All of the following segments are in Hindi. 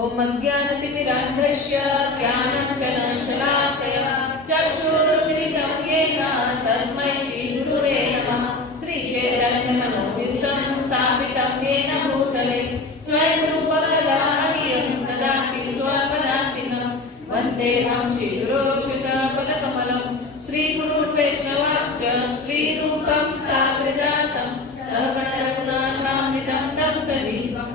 ओम अज्ञानतिमिरान्धस्य ज्ञानाञ्जनशलाकया चक्षुरुन्मिलितं येन तस्मै श्रीगुरुवे नमः। श्रीचैतन्यमनोभीष्टं स्थापितं येन भूतले स्वयं रूपकदामह्यं ददाति स्वपदान्तिकं वन्देऽहं श्रीगुरोऽच्युतपदकमलं श्रीगुरुवैष्णवांश्च श्रीरूपं साग्रजातं सहगणरघुनाथान्वितं तं सजीवं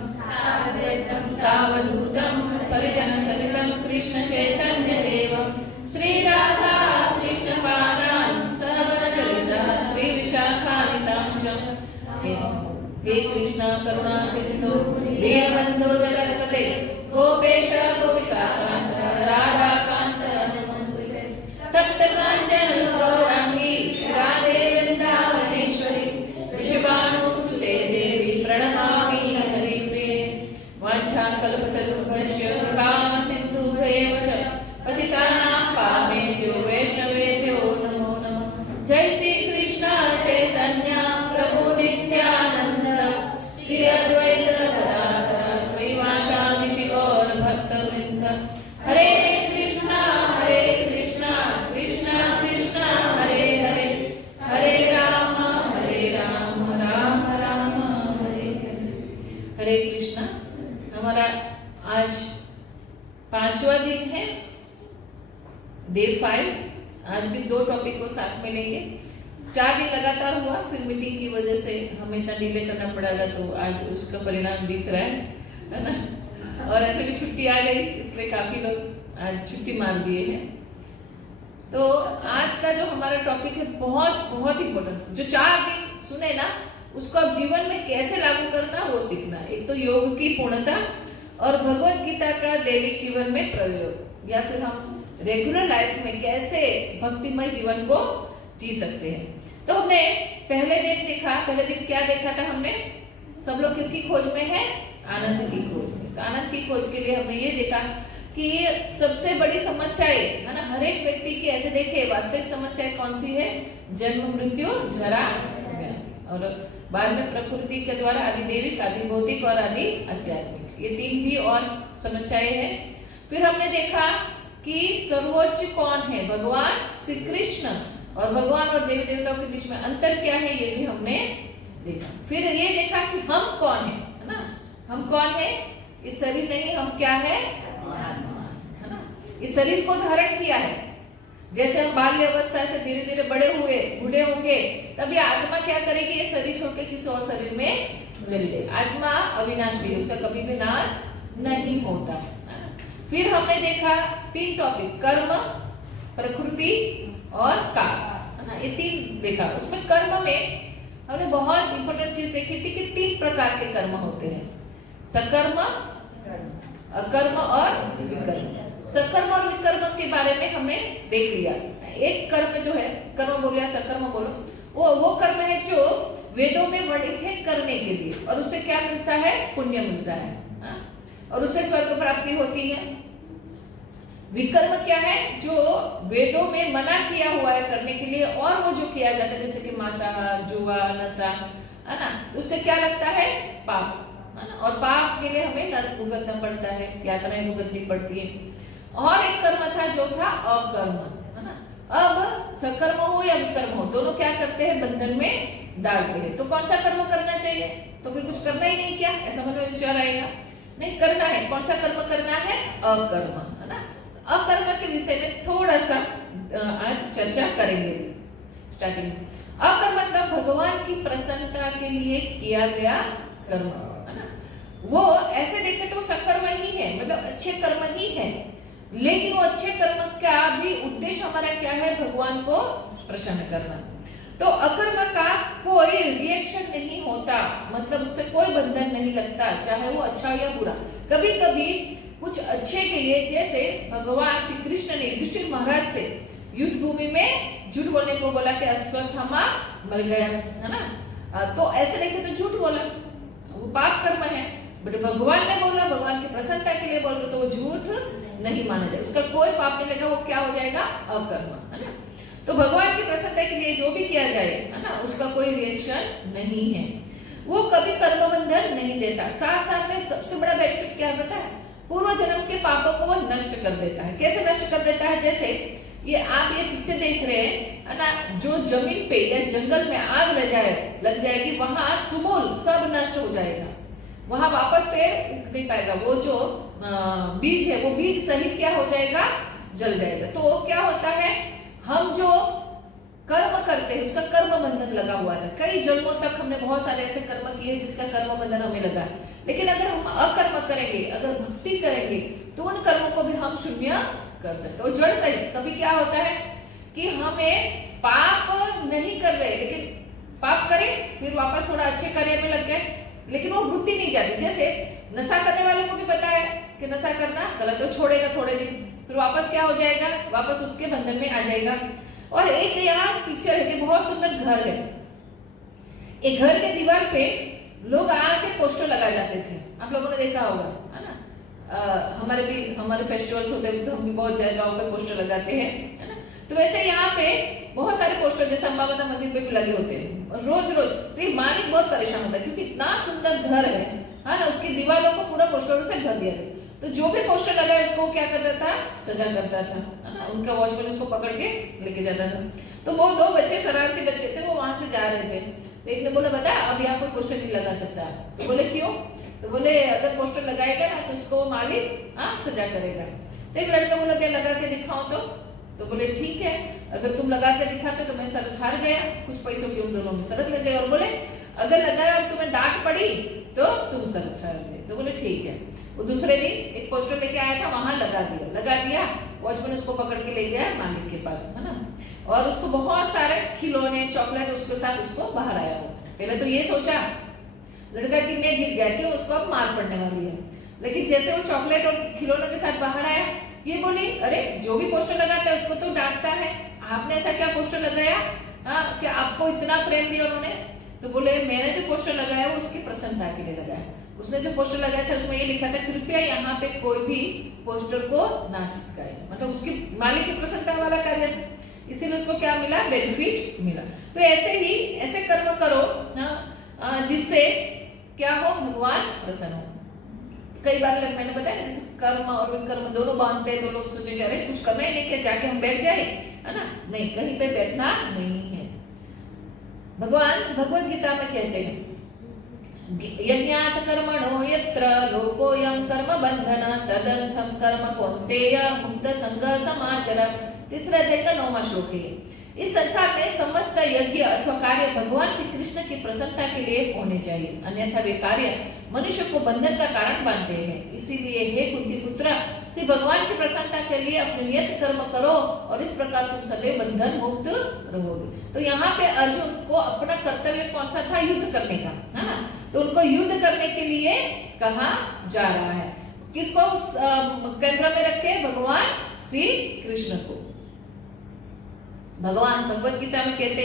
सावधूतं परिजनसहितं कृष्णचैतन्यदेवं श्रीराधा कृष्णपादान् सहगणललिता श्रीविशाखान्वितांश्च। हे कृष्ण करुणा सिन्धु दीनबन्धो जगत्पते गोपेश गोपिकाकान्त राधाकान्त नमोऽस्तुते। तप्तकाञ्चन गौराङ्गी राधे वृन्दावनेश्वरी वृषभानुसुते देवी प्रणमामि हरिप्रिये। वाञ्छाकल्पतरुभ्यश्च कृपासिन्धुभ्येव च पतितानां पावनेभ्यो वैष्णवेभ्यो नमो नमः। जय श्री कृष्ण चैतन्य प्रभु नित्यानंद श्री अद्वैत गदाधर श्रीवासादि गौर भक्तवृंद। हरे कृष्ण कृष्ण कृष्ण हरे हरे हरे राम राम राम हरे हरे। हरे कृष्ण। हमारा आज 5वां दिन है, डे 5। आज भी 2 टॉपिक को साथ में लेंगे। 4 दिन लगातार हुआ, फिर मीटिंग की वजह से हमें इतना डिले करना पड़ा था, तो आज उसका परिणाम दिख रहा है ना। और ऐसे भी छुट्टी आ गई, इसलिए काफी लोग आज छुट्टी मार दिए हैं। तो आज का जो हमारा टॉपिक है बहुत बहुत इम्पोर्टेंट। जो 4 दिन सुने ना, उसको अब जीवन में कैसे लागू करना वो सीखना। एक तो योग की पूर्णता और भगवत गीता का दैनिक जीवन में प्रयोग, या फिर हम रेगुलर लाइफ में कैसे भक्तिमय जीवन को जी सकते हैं। तो हमने पहले दिन क्या देखा था हमने? सब लोग किसकी खोज में है? आनंद की खोज में। तो आनंद की खोज के लिए हमने ये देखा कि सबसे बड़ी समस्याएं है ना, हर एक व्यक्ति की ऐसे देखे वास्तविक समस्याएं कौन सी है? जन्म, मृत्यु, जरा, और बाद में प्रकृति के द्वारा आदि दैविक, आदि भौतिक और आदि आध्यात्मिक, ये 3 भी और समस्याएं हैं। फिर हमने देखा कि सर्वोच्च कौन है? भगवान श्री कृष्ण, और भगवान और देवी देवताओं के बीच में अंतर क्या है ये भी हमने देखा। फिर ये देखा कि हम कौन है ना? हम कौन है? इस शरीर नहीं, हम क्या है? आत्मा, है ना? इस शरीर को धारण किया है। जैसे हम बाल्य अवस्था से धीरे धीरे बड़े हुए, बूढ़े होंगे, तब ये आत्मा क्या करेगी? ये शरीर छोड़ के किसी और शरीर में चली जाएगी। आत्मा अविनाशी है, उसका कभी भी नाश नहीं होता। फिर हमने देखा 3 टॉपिक, कर्म, प्रकृति और काल, है ना? ये 3 देखा। उसमें कर्म में हमने बहुत इंपॉर्टेंट चीज देखी थी कि 3 प्रकार के कर्म होते हैं, सकर्म, अकर्म और विकर्म। सकर्म और विकर्म के बारे में हमने देख लिया। एक कर्म जो है, कर्म बोलो या सकर्म बोलो, वो कर्म है जो वेदों में वर्णित है करने के लिए, और उससे क्या मिलता है? पुण्य मिलता है, और उससे स्वर्ग प्राप्ति होती है। विकर्म क्या है? जो वेदों में मना किया हुआ है करने के लिए, और वो जो किया जाता है जैसे कि मांसाहार, जुआ, नशा, है ना, उससे क्या लगता है? पाप, है ना? और पाप के लिए हमें नरक भुगतना पड़ता है, यातनाएं भुगतनी पड़ती है। और एक कर्म था जो था अकर्म, है ना? अब सकर्म हो या विकर्म हो, दोनों क्या करते हैं? बंधन में डालते हैं। तो कौन सा कर्म करना चाहिए? तो फिर कुछ करना ही नहीं क्या? ऐसा मन में विचार आएगा। नहीं, करना है। कौन सा कर्म करना है? अकर्म, है ना? अकर्म के विषय में थोड़ा सा आज चर्चा करेंगे। स्टार्टिंग में अकर्म मतलब भगवान की प्रसन्नता के लिए किया गया कर्म, है ना? वो ऐसे देखे तो सकर्म ही है, मतलब अच्छे कर्म ही है, लेकिन वो अच्छे कर्म का भी उद्देश्य हमारा क्या है? भगवान को प्रसन्न करना। तो अकर्म का कोई रिएक्शन नहीं होता, मतलब उससे कोई बंधन नहीं लगता, चाहे वो अच्छा या बुरा। कभी कभी कुछ अच्छे के लिए, जैसे भगवान श्री कृष्ण ने युधिष्ठिर महाराज से युद्ध भूमि में झूठ बोलने को बोला कि अश्वत्थामा मर गया, है ना? तो ऐसे देखे तो झूठ बोला, वो पाप कर्म है। बट भगवान ने बोला, भगवान की प्रसन्नता के लिए बोल तो वो झूठ नहीं माना जाए, उसका कोई पाप नहीं लगा, वो क्या हो जाएगा? अकर्म, है ना? तो भगवान की प्रसन्नता के लिए जो भी किया जाए, है ना, उसका कोई रिएक्शन नहीं है, वो कभी कर्म बंधन नहीं देता। साथ साथ में सबसे बड़ा बेनिफिट क्या पता है? पूर्व जन्म के पापों को वो नष्ट कर देता है। कैसे नष्ट कर देता है? जैसे ये आप ये पिक्चर देख रहे हैं, है ना, जो जमीन पे या जंगल में आग लग जाएगी, वहां सुमूल सब नष्ट हो जाएगा, वहां वापस पेड़ उग नहीं पाएगा। वो जो बीज है, वो बीज सहित क्या हो जाएगा? जल जाएगा। तो क्या होता है? हम जो कर्म करते हैं उसका कर्म बंधन लगा हुआ था। कई जन्मों तक हमने बहुत सारे ऐसे कर्म किए जिसका कर्म बंधन हमें लगा। लेकिन अगर हम अकर्म करेंगे, अगर भक्ति करेंगे, तो उन कर्मों को भी हम शून्य कर सकते हैं। और जड़ सहित कभी क्या होता है कि हमें पाप नहीं कर रहे, लेकिन पाप करें फिर वापस थोड़ा अच्छे कार्य में लग गए, लेकिन वो वृत्ति नहीं जाती। जैसे नशा करने वाले को भी पता है कि नशा करना गलत, तो छोड़ेगा थोड़े दिन, फिर वापस क्या हो जाएगा? वापस उसके बंधन में आ जाएगा। और एक यहाँ पिक्चर है कि बहुत सुंदर घर है, एक घर के दीवार पे लोग आके पोस्टर लगा जाते थे, आप लोगों ने देखा होगा, है ना? हमारे फेस्टिवल्स होते हैं तो हम भी बहुत जगहों पे पोस्टर लगाते हैं, है ना? तो वैसे यहाँ पे बहुत सारे पोस्टर जैसे अम्बा माता मंदिर पे भी लगे होते हैं, और रोज तो ये मालिक बहुत परेशान होता है क्योंकि इतना सुंदर घर है ना, उसकी दीवारों को पूरा पोस्टरों से भर दिया था। तो जो भी पोस्टर लगा इसको क्या करता था? सजा करता था, है ना? उनका वॉचमैन उसको पकड़ के लेके जाता था। तो वो 2 बच्चे, शरारती बच्चे थे, वो वहां से जा रहे थे, तो एक ने बोला बता अब यहाँ कोई पोस्टर नहीं लगा सकता। तो बोले क्यों? तो बोले अगर पोस्टर लगाएगा ना तो उसको मालिक सजा करेगा। तो एक लड़का बोला क्या लगा के दिखाओ तो बोले ठीक है, अगर तुम लगा के दिखाते तो मैं शर्त हार गया, कुछ पैसों की उन दोनों में शर्त लग गई, और बोले अगर लगाया और तुम्हें डांट पड़ी तो तुम शर्त हार गए। तो बोले ठीक है। वो दूसरे दिन एक पोस्टर लेके आया था, वहां लगा दिया, वॉचमैन उसको पकड़ के ले गया मालिक के पास, है ना? और उसको बहुत सारे खिलौने, चॉकलेट उसके साथ उसको बाहर आया वो पहले तो ये सोचा लड़का कि मैं जीत गया, क्यों, उसको अब मार पड़ने वाली है। लेकिन जैसे वो चॉकलेट और खिलौनों के साथ बाहर आया, ये बोली अरे जो भी पोस्टर लगाता है उसको तो डांटता है, आपने ऐसा क्या पोस्टर लगाया, कि आपको इतना प्रेम दिया उन्होंने। तो बोले मैंने जो पोस्टर लगाया वो उसकी प्रसन्नता के लिए लगाया। उसने जो पोस्टर लगाया था उसमें ये लिखा था कृपया यहाँ पे कोई भी पोस्टर को ना चिपकाए, मतलब उसकी मालिक की प्रसन्नता वाला कार्य था, इसीलिए उसको क्या मिला, बेनिफिट मिला। तो ऐसे ही ऐसे कर्म करो जिससे क्या हो, भगवान प्रसन्न हो। कई बार मैंने बताया जैसे कर्म और विकर्म दोनों बांधते हैं तो लोग सोचेंगे अरे कुछ करना ही नहीं, क्या जाके हम बैठ जाए, है ना, नहीं, कहीं पे बैठना नहीं है। भगवान भगवत गीता में कहते हैं यज्ञात कर्मणो यत्र लोकोयं कर्म बंधन तदंथम कर्म कौन्तेय मुक्त संग समाचर। तीसरा अध्याय का 9वां श्लोक है। इस संसार में समस्त यज्ञ अथवा कार्य भगवान श्री कृष्ण की प्रसन्नता के लिए होने चाहिए, अन्यथा वे कार्य मनुष्य को बंधन का कारण बनते हैं। इसीलिए हे कुंती पुत्र, श्री भगवान की प्रसन्नता के लिए अपने नियत कर्म करो और इस प्रकार तुम सदैव बंधन मुक्त रहोगे। तो यहाँ पे अर्जुन को अपना कर्तव्य कौन सा था, युद्ध करने का, है ना। तो उनको युद्ध करने के लिए कहा जा रहा है। किसको केंद्र में रखे, भगवान श्री कृष्ण को। भगवान भगवत गीता में कहते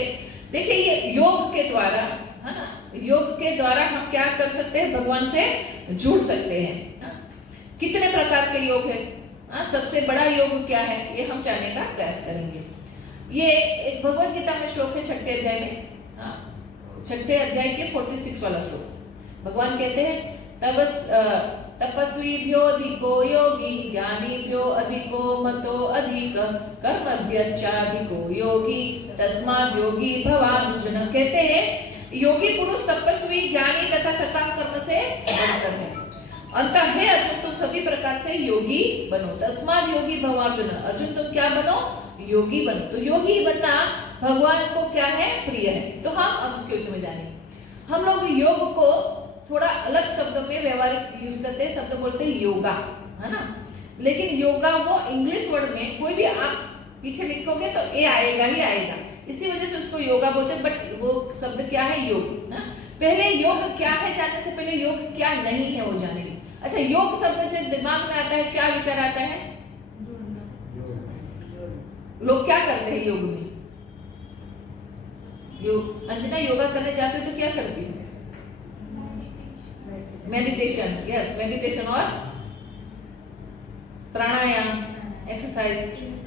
देखिए ये योग के द्वारा, है ना, योग के द्वारा हम क्या कर सकते हैं, भगवान से जुड़ सकते हैं। कितने प्रकार के योग है, सबसे बड़ा योग क्या है, ये हम जानने का प्रयास करेंगे। ये एक भगवत गीता में श्लोक है 6ठे अध्याय में, 6ठे अध्याय के 46 वाला श्लोक। भगवान कहते हैं तपस्वीभ्यो अधिको योगी ज्ञानीभ्यो अधिको मतो अधिक कर्मभ्यश्चाधिको योगी तस्माद् योगी भवार्जुन। कहते हैं योगी पुरुष तपस्वी ज्ञानी तथा सकाम कर्म से बढ़कर है। अंतः हे अर्जुन तुम सभी प्रकार से योगी बनो, तस्माद् योगी भवार्जुन। अर्जुन तुम क्या बनो, योगी बनो। तो योगी बनना भगवान को क्या है, प्रिय है। तो हम अब इसके विषय में जानेंगे। हम लोग योग को थोड़ा अलग शब्द में व्यवहारिक यूज करते हैं, शब्द बोलते हैं योगा, है ना। लेकिन योगा वो इंग्लिश वर्ड में कोई भी आप पीछे लिखोगे तो ए आएगा ही आएगा, इसी वजह से उसको योगा बोलते हैं। बट वो शब्द क्या है, योग ना। पहले योग क्या है जानने से पहले योग क्या नहीं है वो जानेंगे। अच्छा, योग शब्द जब दिमाग में आता है क्या विचार आता है, लोग क्या करते हैं योग में, योग। अंजना योगा करने जाते हो तो क्या करती है, मेडिटेशन, यस, मेडिटेशन और प्राणायाम, एक्सरसाइज।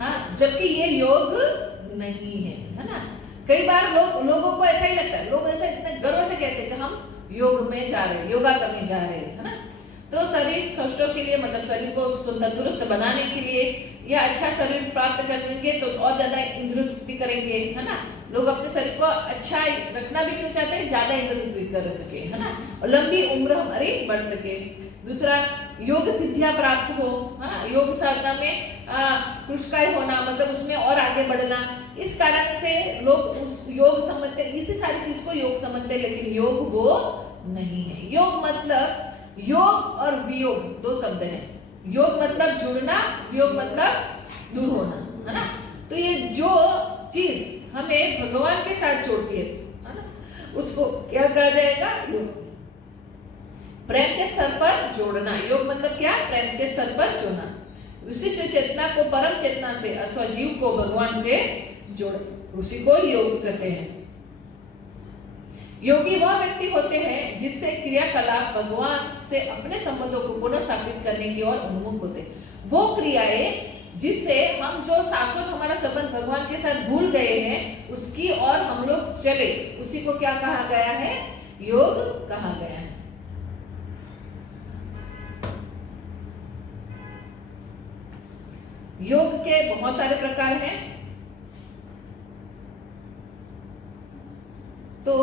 हाँ, जबकि ये योग नहीं है ना। कई बार लोगों को ऐसा ही लगता है, लोग ऐसा इतने गर्व से कहते हैं कि हम योग में जा रहे हैं, योगा करने जा रहे हैं, है ना। तो शरीर स्वस्थ के लिए, मतलब शरीर को तंदुरुस्त बनाने के लिए या अच्छा शरीर प्राप्त करेंगे तो और ज्यादा इंद्रिय तृप्ति करेंगे, है ना। लोग अपने शरीर को अच्छा रखना भी क्यों चाहते हैं, ज्यादा इंद्रिय तृप्ति कर सके, है ना, और लंबी उम्र हमारी बढ़ सके। दूसरा, योग सिद्धियां प्राप्त हो, हाँ, योग साधना में कृष्णकाय होना, मतलब उसमें और आगे बढ़ना। इस कारण से लोग उस योग समझते, इसी सारी चीज को योग समझते, लेकिन योग वो नहीं है। योग मतलब, योग और वियोग दो शब्द हैं। योग मतलब जुड़ना, वियोग मतलब दूर होना, है ना। तो ये जो चीज हमें भगवान के साथ जोड़ती है ना, उसको क्या कहा जाएगा, योग। प्रेम के स्तर पर जोड़ना, योग मतलब क्या, प्रेम के स्तर पर जोड़ना। विशिष्ट चेतना को परम चेतना से अथवा जीव को भगवान से जोड़, उसी को योग कहते हैं। योगी वह व्यक्ति होते हैं जिससे क्रियाकलाप भगवान से अपने संबंधों को पुनः स्थापित करने की ओर उन्मुख होते हैं। वो क्रियाएं जिससे हम जो शाश्वत हमारा संबंध भगवान के साथ भूल गए हैं उसकी ओर हम लोग चले, उसी को क्या कहा गया है, योग कहा गया है। योग के बहुत सारे प्रकार हैं। तो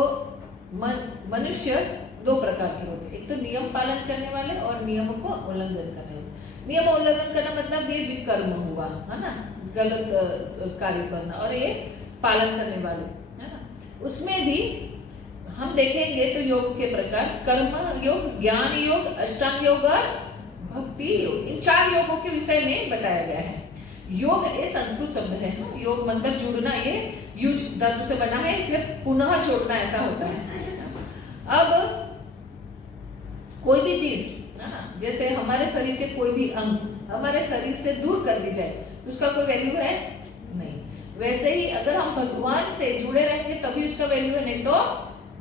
मनुष्य दो प्रकार के होते हैं, एक तो नियम पालन करने वाले और नियम को उल्लंघन करने वाले। नियम उल्लंघन करना मतलब ये विकर्म हुआ, है ना, गलत कार्य करना, और ये पालन करने वाले, है ना। उसमें भी हम देखेंगे तो योग के प्रकार, कर्म योग, ज्ञान योग, अष्टांग योग और भक्ति योग, इन 4 योगों के विषय में बताया गया है। योग ये संस्कृत शब्द है, योग मतलब जुड़ना, ये युज धातु से बना है, इसलिए पुनः जोड़ना ऐसा होता है। अब कोई भी चीज है ना, जैसे हमारे शरीर के कोई भी अंग हमारे शरीर से दूर कर दी जाए तो उसका कोई वैल्यू है नहीं। वैसे ही अगर हम भगवान से जुड़े रहेंगे तभी उसका वैल्यू है, नहीं तो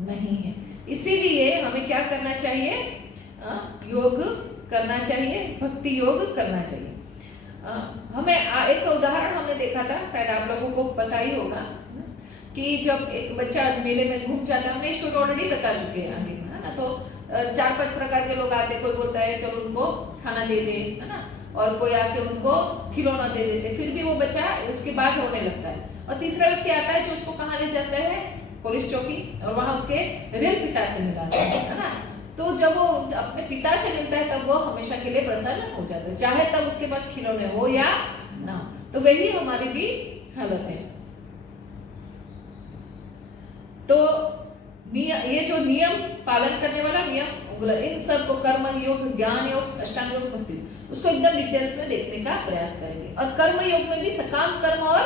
नहीं है। इसीलिए हमें क्या करना चाहिए, योग करना चाहिए, भक्ति योग करना चाहिए। हमें एक उदाहरण हमने देखा था, शायद आप लोगों को पता ही होगा कि जब एक बच्चा मेले में घूम जाता है, हमने स्टोरी ऑलरेडी बता चुके हैं आगे, है ना। तो 4-5 प्रकार के लोग आते, कोई बोलता है चलो उनको खाना दे दे, है ना, और कोई आके उनको खिलौना दे देते, फिर भी वो बच्चा उसके बाद रोने लगता है। और तीसरा व्यक्ति आता है जो उसको कहाँ ले जाता है, पुलिस चौकी, और वहां उसके रियल पिता से मिलाता है ना। तो जब वो अपने पिता से मिलता है तब वो हमेशा के लिए प्रसन्न हो जाता है, चाहे तब उसके पास खिलौने हो या ना। तो वही हमारी भी हालत है। तो ये जो नियम पालन करने वाला नियम, इन सब को कर्म योग, ज्ञान योग, अष्टांग योग, भक्ति, उसको एकदम डिटेल्स में देखने का प्रयास करेंगे। और कर्म योग में भी सकाम कर्म और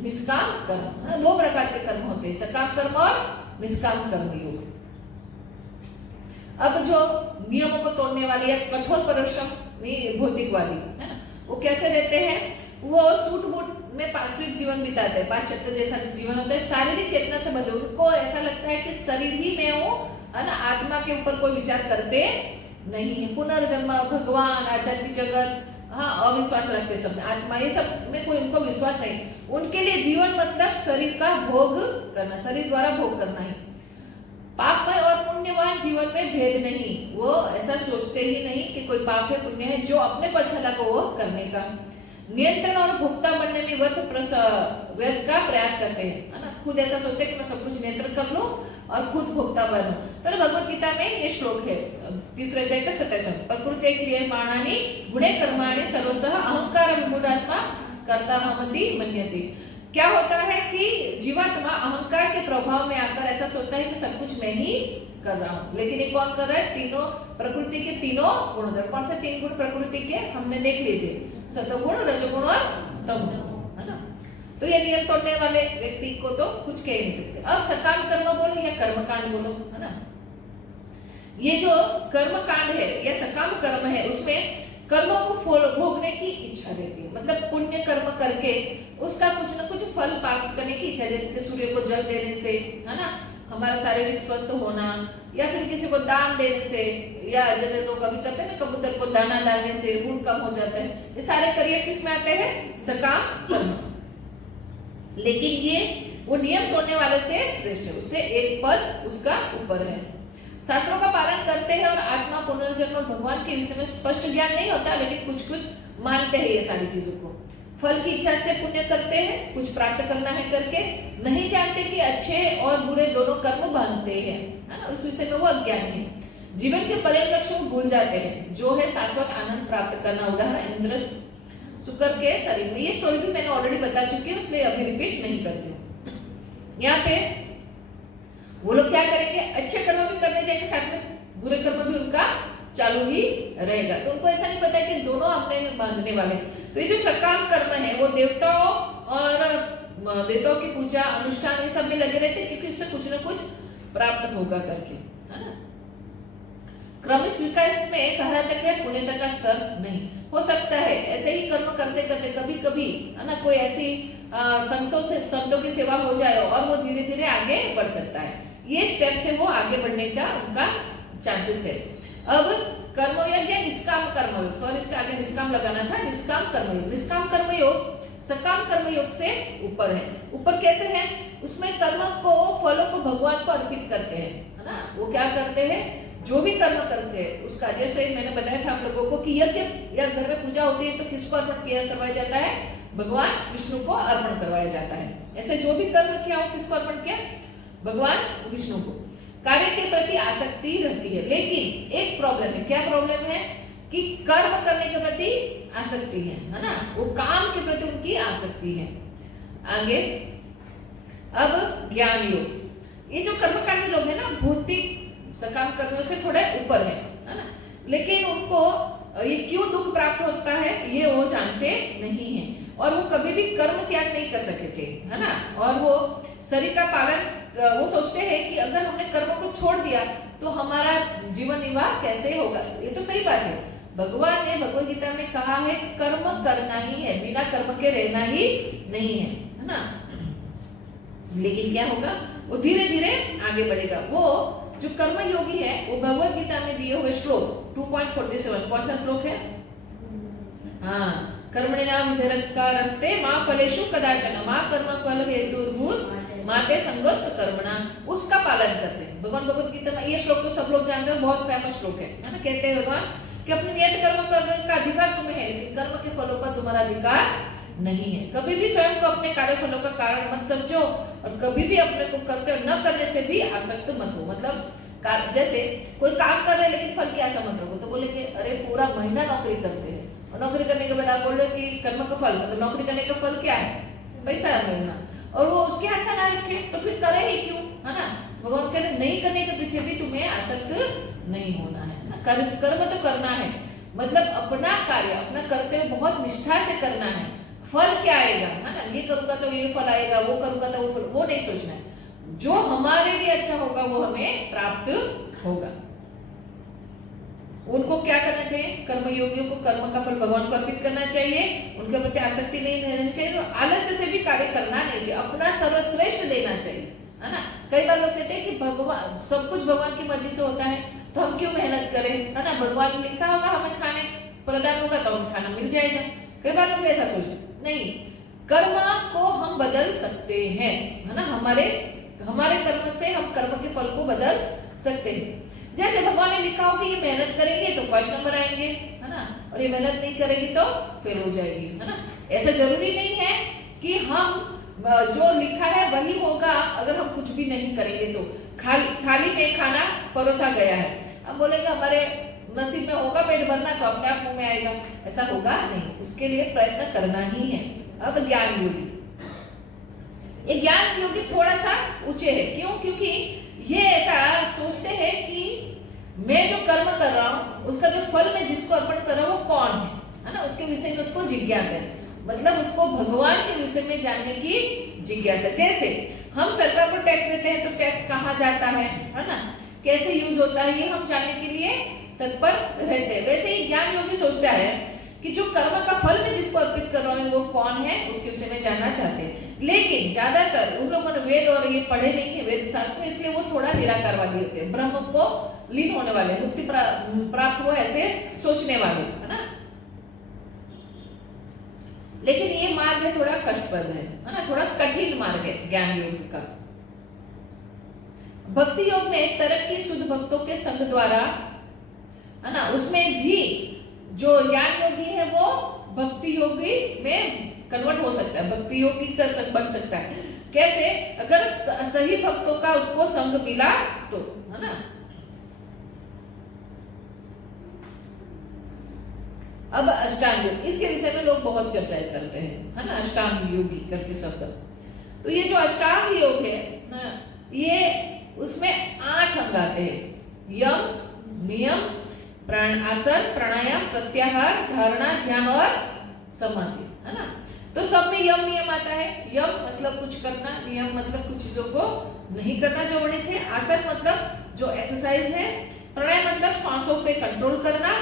निष्काम कर्म, 2 प्रकार के कर्म होते हैं, सकाम कर्म और निष्काम कर्म योग। अब जो नियमों को तोड़ने वाले या कठोर परिश्रमी भौतिकवादी है ना, वो कैसे रहते हैं, वो सूट बूट में पाश्विक जीवन बिताते हैं, पाश्चात्य जैसा जीवन होता है, शारीरिक चेतना से बंधे। उनको ऐसा लगता है कि शरीर ही में हो, है ना, आत्मा के ऊपर कोई विचार करते नहीं है। पुनर्जन्म, भगवान, आध्यात्मिक जगत, हाँ, अविश्वास रखते सब, आत्मा, ये सब में कोई उनको विश्वास नहीं। उनके लिए जीवन मतलब शरीर का भोग करना, शरीर द्वारा भोग करना ही। पापमय और पुण्यवान जीवन में भेद नहीं, वो ऐसा सोचते ही नहीं कि कोई पाप है पुण्य है, जो अपने को अच्छा लगा वो करने का। नियंत्रण और भोक्ता बनने में व्यर्थ का प्रयास करते हैं, है ना, खुद ऐसा सोचते हैं कि मैं सब कुछ नियंत्रण कर लूं और खुद भोक्ता बनूं। तो भगवत गीता में ये श्लोक है, 3 अध्याय का 27, प्रकृते क्रियमाणानि गुणे कर्माणि सर्वशः अहंकार विमूढ़ात्मा कर्ताहमति मन्यते। क्या होता है कि जीवात्मा अहंकार के प्रभाव में आकर ऐसा सोचता है कि सब कुछ मैं ही कर रहा हूँ, लेकिन ये कौन कर रहा है, तीनों प्रकृति के तीनों गुण। कौन से 3 गुण प्रकृति के हमने देख लिए थे, सतोगुण, रजोगुण और तमोगुण, है ना। तो ये नियम तोड़ने वाले व्यक्ति को तो कुछ कह नहीं सकते। अब सकाम कर्म बोलो या कर्मकांड बोलो, है ना, ये जो कर्मकांड है या सकाम कर्म है, उसमें कर्मों को भोगने की इच्छा रहती है, मतलब पुण्य कर्म करके उसका कुछ न कुछ फल प्राप्त करने की इच्छा, जैसे कि सूर्य को जल देने से, है ना, हमारा शारीरिक स्वस्थ होना, या फिर किसी को दान देने से, या जैसे लोग कभी कहते हैं ना, कबूतर को दाना डालने से गुण कम हो जाता है। ये सारे क्रिया किस में आते हैं, सकाम कर्म। लेकिन ये वो नियम तोड़ने वाले से श्रेष्ठ है, उससे एक पद उसका ऊपर है। शास्त्रों का पालन करते हैं और आत्मा, पुनर्जन्म और भगवान के विषय में स्पष्ट ज्ञान नहीं होता, लेकिन कुछ कुछ मानते हैं ये सारी चीजों को। फल की इच्छा से पुण्य करते हैं, कुछ प्राप्त करना है करके, नहीं जानते कि अच्छे और बुरे दोनों कर्म बांधते हैं, है ना, उस विषय में वो अज्ञानी है। जीवन के परिणाम लक्ष्य को भूल जाते हैं, जो है शाश्वत आनंद प्राप्त करना। उदाहरण इंद्र शुक्र के शरीर में, ये स्टोरी भी मैंने ऑलरेडी बता चुकी हूँ, इसलिए अभी रिपीट नहीं करती हूँ। यहाँ पे वो लोग क्या करेंगे, अच्छे कर्म भी करने जाएंगे, साथ में बुरे कर्म भी उनका चालू ही रहेगा। तो उनको ऐसा नहीं पता कि दोनों अपने बांधने वाले। तो ये जो सकाम कर्म है वो देवताओं और देवताओं की पूजा, अनुष्ठान, ये सब में लगे रहते, क्योंकि उससे कुछ न कुछ प्राप्त होगा करके, है ना। क्रमिक विकास में सहायता है, पुण्यता का स्तर नहीं हो सकता है। ऐसे ही कर्म करते करते कभी कभी, है ना, कोई ऐसी संतों की सेवा हो जाए और वो धीरे धीरे आगे बढ़ सकता है। ये स्टेप से वो आगे बढ़ने का उनका चांसेस है। अब कर्मयोग या निष्काम कर्मयोग, सॉरी इसके आगे निष्काम लगाना था, निष्काम कर्मयोग। निष्काम कर्मयोग सकाम कर्मयोग से ऊपर है। ऊपर कैसे है, उसमें कर्म को, फलों को भगवान को अर्पित करते हैं, है ना। वो क्या करते हैं, जो भी कर्म करते हैं उसका, जैसे मैंने बताया था आप लोगों को कि यज्ञ या घर में पूजा होती है तो किसको अर्पण किया करवाया जाता है, भगवान विष्णु को अर्पण करवाया जाता है। ऐसे जो भी कर्म किया वो किसको अर्पण किया, भगवान विष्णु को। कार्य के प्रति आसक्ति रहती है, लेकिन एक प्रॉब्लम है। क्या प्रॉब्लम है कि कर्म करने के प्रति आसक्ति है ना, वो काम के प्रति उनकी आसक्ति है। आगे अब ज्ञान योग, ये जो कर्मकांडी लोग हैं ना, भौतिक सकाम कर्मों से थोड़े ऊपर है ना, लेकिन उनको ये क्यों दुख प्राप्त होता है ये वो जानते नहीं है, और वो कभी भी कर्म त्याग नहीं कर सके थे, है ना। और वो शरीर का पालन, वो सोचते हैं कि अगर हमने कर्म को छोड़ दिया तो हमारा जीवन निर्वाह कैसे होगा? ये तो सही बात है। भगवान ने भगवत गीता में कहा है कर्म करना ही है, बिना कर्म के रहना ही नहीं है ना। लेकिन क्या होगा, वो धीरे धीरे आगे बढ़ेगा। वो जो कर्म योगी है वो भगवत गीता में दिए हुए श्लोक 2.47 कौन सा श्लोक है? हाँ, कर्मणिनाम विधरकारस्ते मां फलेषु कदाचन मां कर्म फल हेतुर्भूत माते संगोत्स कर्मणा, उसका पालन करते हैं। भगवान भगवत गीता में ये श्लोक तो सब लोग जानते हो, बहुत फेमस श्लोक है ना। कहते हैं भगवान कि अपने नियत कर्म करने का अधिकार तुम्हें है, लेकिन कर्म के फलों पर तुम्हारा अधिकार नहीं है। कभी भी स्वयं को अपने कार्य फलों का कारण मत समझो और कभी भी अपने को कर्तव्य न करने से भी आसक्त मत हो। मतलब जैसे कोई काम कर रहे हैं लेकिन फल की आशा मत रखो। तो बोलेंगे अरे पूरा महीना नौकरी करते हैं और नौकरी करने के बाद आप बोल रहे कि कर्म का फल, मतलब नौकरी करने का फल क्या है? पैसा मिलना, और वो उसकी आशा ना रखे तो फिर करे ही क्यों, है ना। भगवान कह रहे नहीं करने के पीछे भी तुम्हें आसक्त नहीं होना है ना। कर्म तो करना है, मतलब अपना कार्य अपना कर्तव्य बहुत निष्ठा से करना है। फल क्या आएगा, है ना, ये करूंगा तो ये फल आएगा, वो करूंगा तो वो फल, वो नहीं सोचना है। जो हमारे लिए अच्छा होगा वो हमें प्राप्त होगा। उनको क्या करना चाहिए? कर्मयोगियों को कर्म का फल भगवान को अर्पित करना चाहिए, उनके प्रति आसक्ति नहीं रहनी चाहिए और आलस्य से भी कार्य करना नहीं चाहिए, अपना सर्वश्रेष्ठ देना चाहिए, है ना। कई बार लोग कहते हैं कि भगवान सब कुछ भगवान की मर्जी से होता है तो हम क्यों मेहनत करें, है ना। भगवान ने लिखा होगा हमें खाने प्रदान होगा तो हमें खाना मिल जाएगा। कई बार लोग ऐसा सोचते नहीं, कर्म को हम बदल सकते हैं, है ना। हमारे कर्म से हम कर्म के फल को बदल सकते हैं। जैसे भगवान ने लिखा हो कि ये मेहनत करेंगे तो फर्स्ट नंबर आएंगे, है ना, और ये मेहनत नहीं करेगी तो फेल हो जाएगी, है ना। ऐसा जरूरी नहीं है कि हम जो लिखा है वही होगा। अगर हम कुछ भी नहीं करेंगे तो थाली में खाना परोसा गया है, हम बोलेंगे हमारे नसीब में होगा पेट भरना तो अपने आप मुंह में आएगा, ऐसा होगा नहीं। इसके लिए प्रयत्न करना ही है। अब ज्ञान योगी, ये ज्ञान योगी थोड़ा सा ऊंचे है। क्यों? क्योंकि ये ऐसा सोचते हैं कि मैं जो कर्म कर रहा हूँ उसका जो फल मैं जिसको अर्पण कर रहा हूँ वो कौन है ना। उसके विषय में उसको जिज्ञासा है, मतलब उसको भगवान के विषय में जानने की जिज्ञासा। जैसे हम सरकार को टैक्स देते हैं तो टैक्स कहाँ जाता है ना, कैसे यूज होता है, ये हम जानने के लिए तत्पर रहते हैं। वैसे ही ज्ञान योगी सोचता है कि जो कर्म का फल मैं जिसको अर्पित कर रहा हूँ वो कौन है, उसके विषय में जानना चाहते हैं। लेकिन ज्यादातर उन लोगों ने वेद और ये पढ़े नहीं है, वेद शास्त्र, इसलिए वो थोड़ा निराकारवादी होते हैं, ब्रह्म को लीन होने वाले, मुक्ति प्राप्त हो ऐसे सोचने वाले, है ना। लेकिन ये मार्ग है थोड़ा कष्टप्रद है ना, थोड़ा कठिन मार्ग है ज्ञान योग का। भक्ति योग में तरक्की शुद्ध भक्तों के संग द्वारा, है ना, उसमें भी जो ज्ञान योगी है वो भक्ति योगी में कन्वर्ट हो सकता है, भक्ति योगी का संग बन सकता है। कैसे? अगर सही भक्तों का उसको संग मिला तो, है ना। अब अष्टांग योग, इसके विषय में लोग बहुत चर्चाएं करते हैं, है ना, अष्टांग योगी करके शब्द। तो ये जो अष्टांग योग है ना, ये उसमें 8 अंग आते हैं, यम, नियम, आसन, प्राणायाम, प्रत्याहार, धारणा, ध्यान और समाधि, है ना। तो सब में यम नियम आता है। यम मतलब कुछ करना, नियम मतलब कुछ चीजों को नहीं करना जो वर्णित है, आसन मतलब जो एक्सरसाइज है, प्राणायाम मतलब सांसों पे कंट्रोल करना,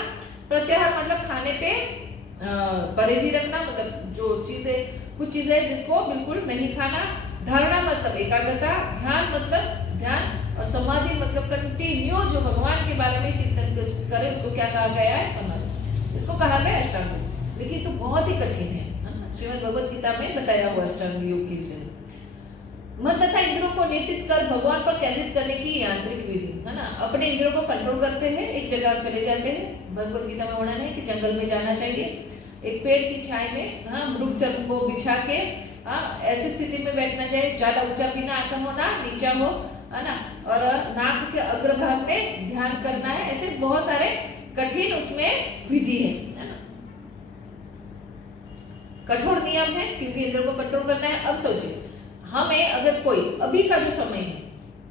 प्रत्याहार मतलब खाने पे परहेजी रखना, मतलब जो चीजें कुछ चीजें जिसको बिल्कुल नहीं खाना, धारणा मतलब एकाग्रता, ध्यान मतलब ध्यान, और समाधि मतलब कंटिन्यू जो भगवान के बारे में चिंतन करे, उसको क्या कहा गया है? समाधि। इसको कहा गया अष्टांग योग। लेकिन तो बहुत ही कठिन है, श्रीमद् भगवद गीता में बताया हुआ अष्टांग योग के विषय में। मन तथा इंद्रियों को नियंत्रित कर भगवान पर केंद्रित करने की यांत्रिक विधि, है ना। अपने इंद्रियों को कंट्रोल करते हैं, एक जगह चले जाते हैं। भगवद गीता में वर्णन है कि जंगल में जाना चाहिए, एक पेड़ की छाया में, हाँ, मृग चर्म को बिछा के, हाँ, ऐसी स्थिति में बैठना चाहिए, ज्यादा ऊंचा भी ना आसन हो ना नीचा हो, है ना, और नाक के अग्रभाग में ध्यान करना है। ऐसे बहुत सारे कठिन उसमें विधि है ना। कठोर नियम है क्योंकि इंद्रियों को कंट्रोल करना है। अब सोचिए, हमें अगर कोई अभी का जो समय है,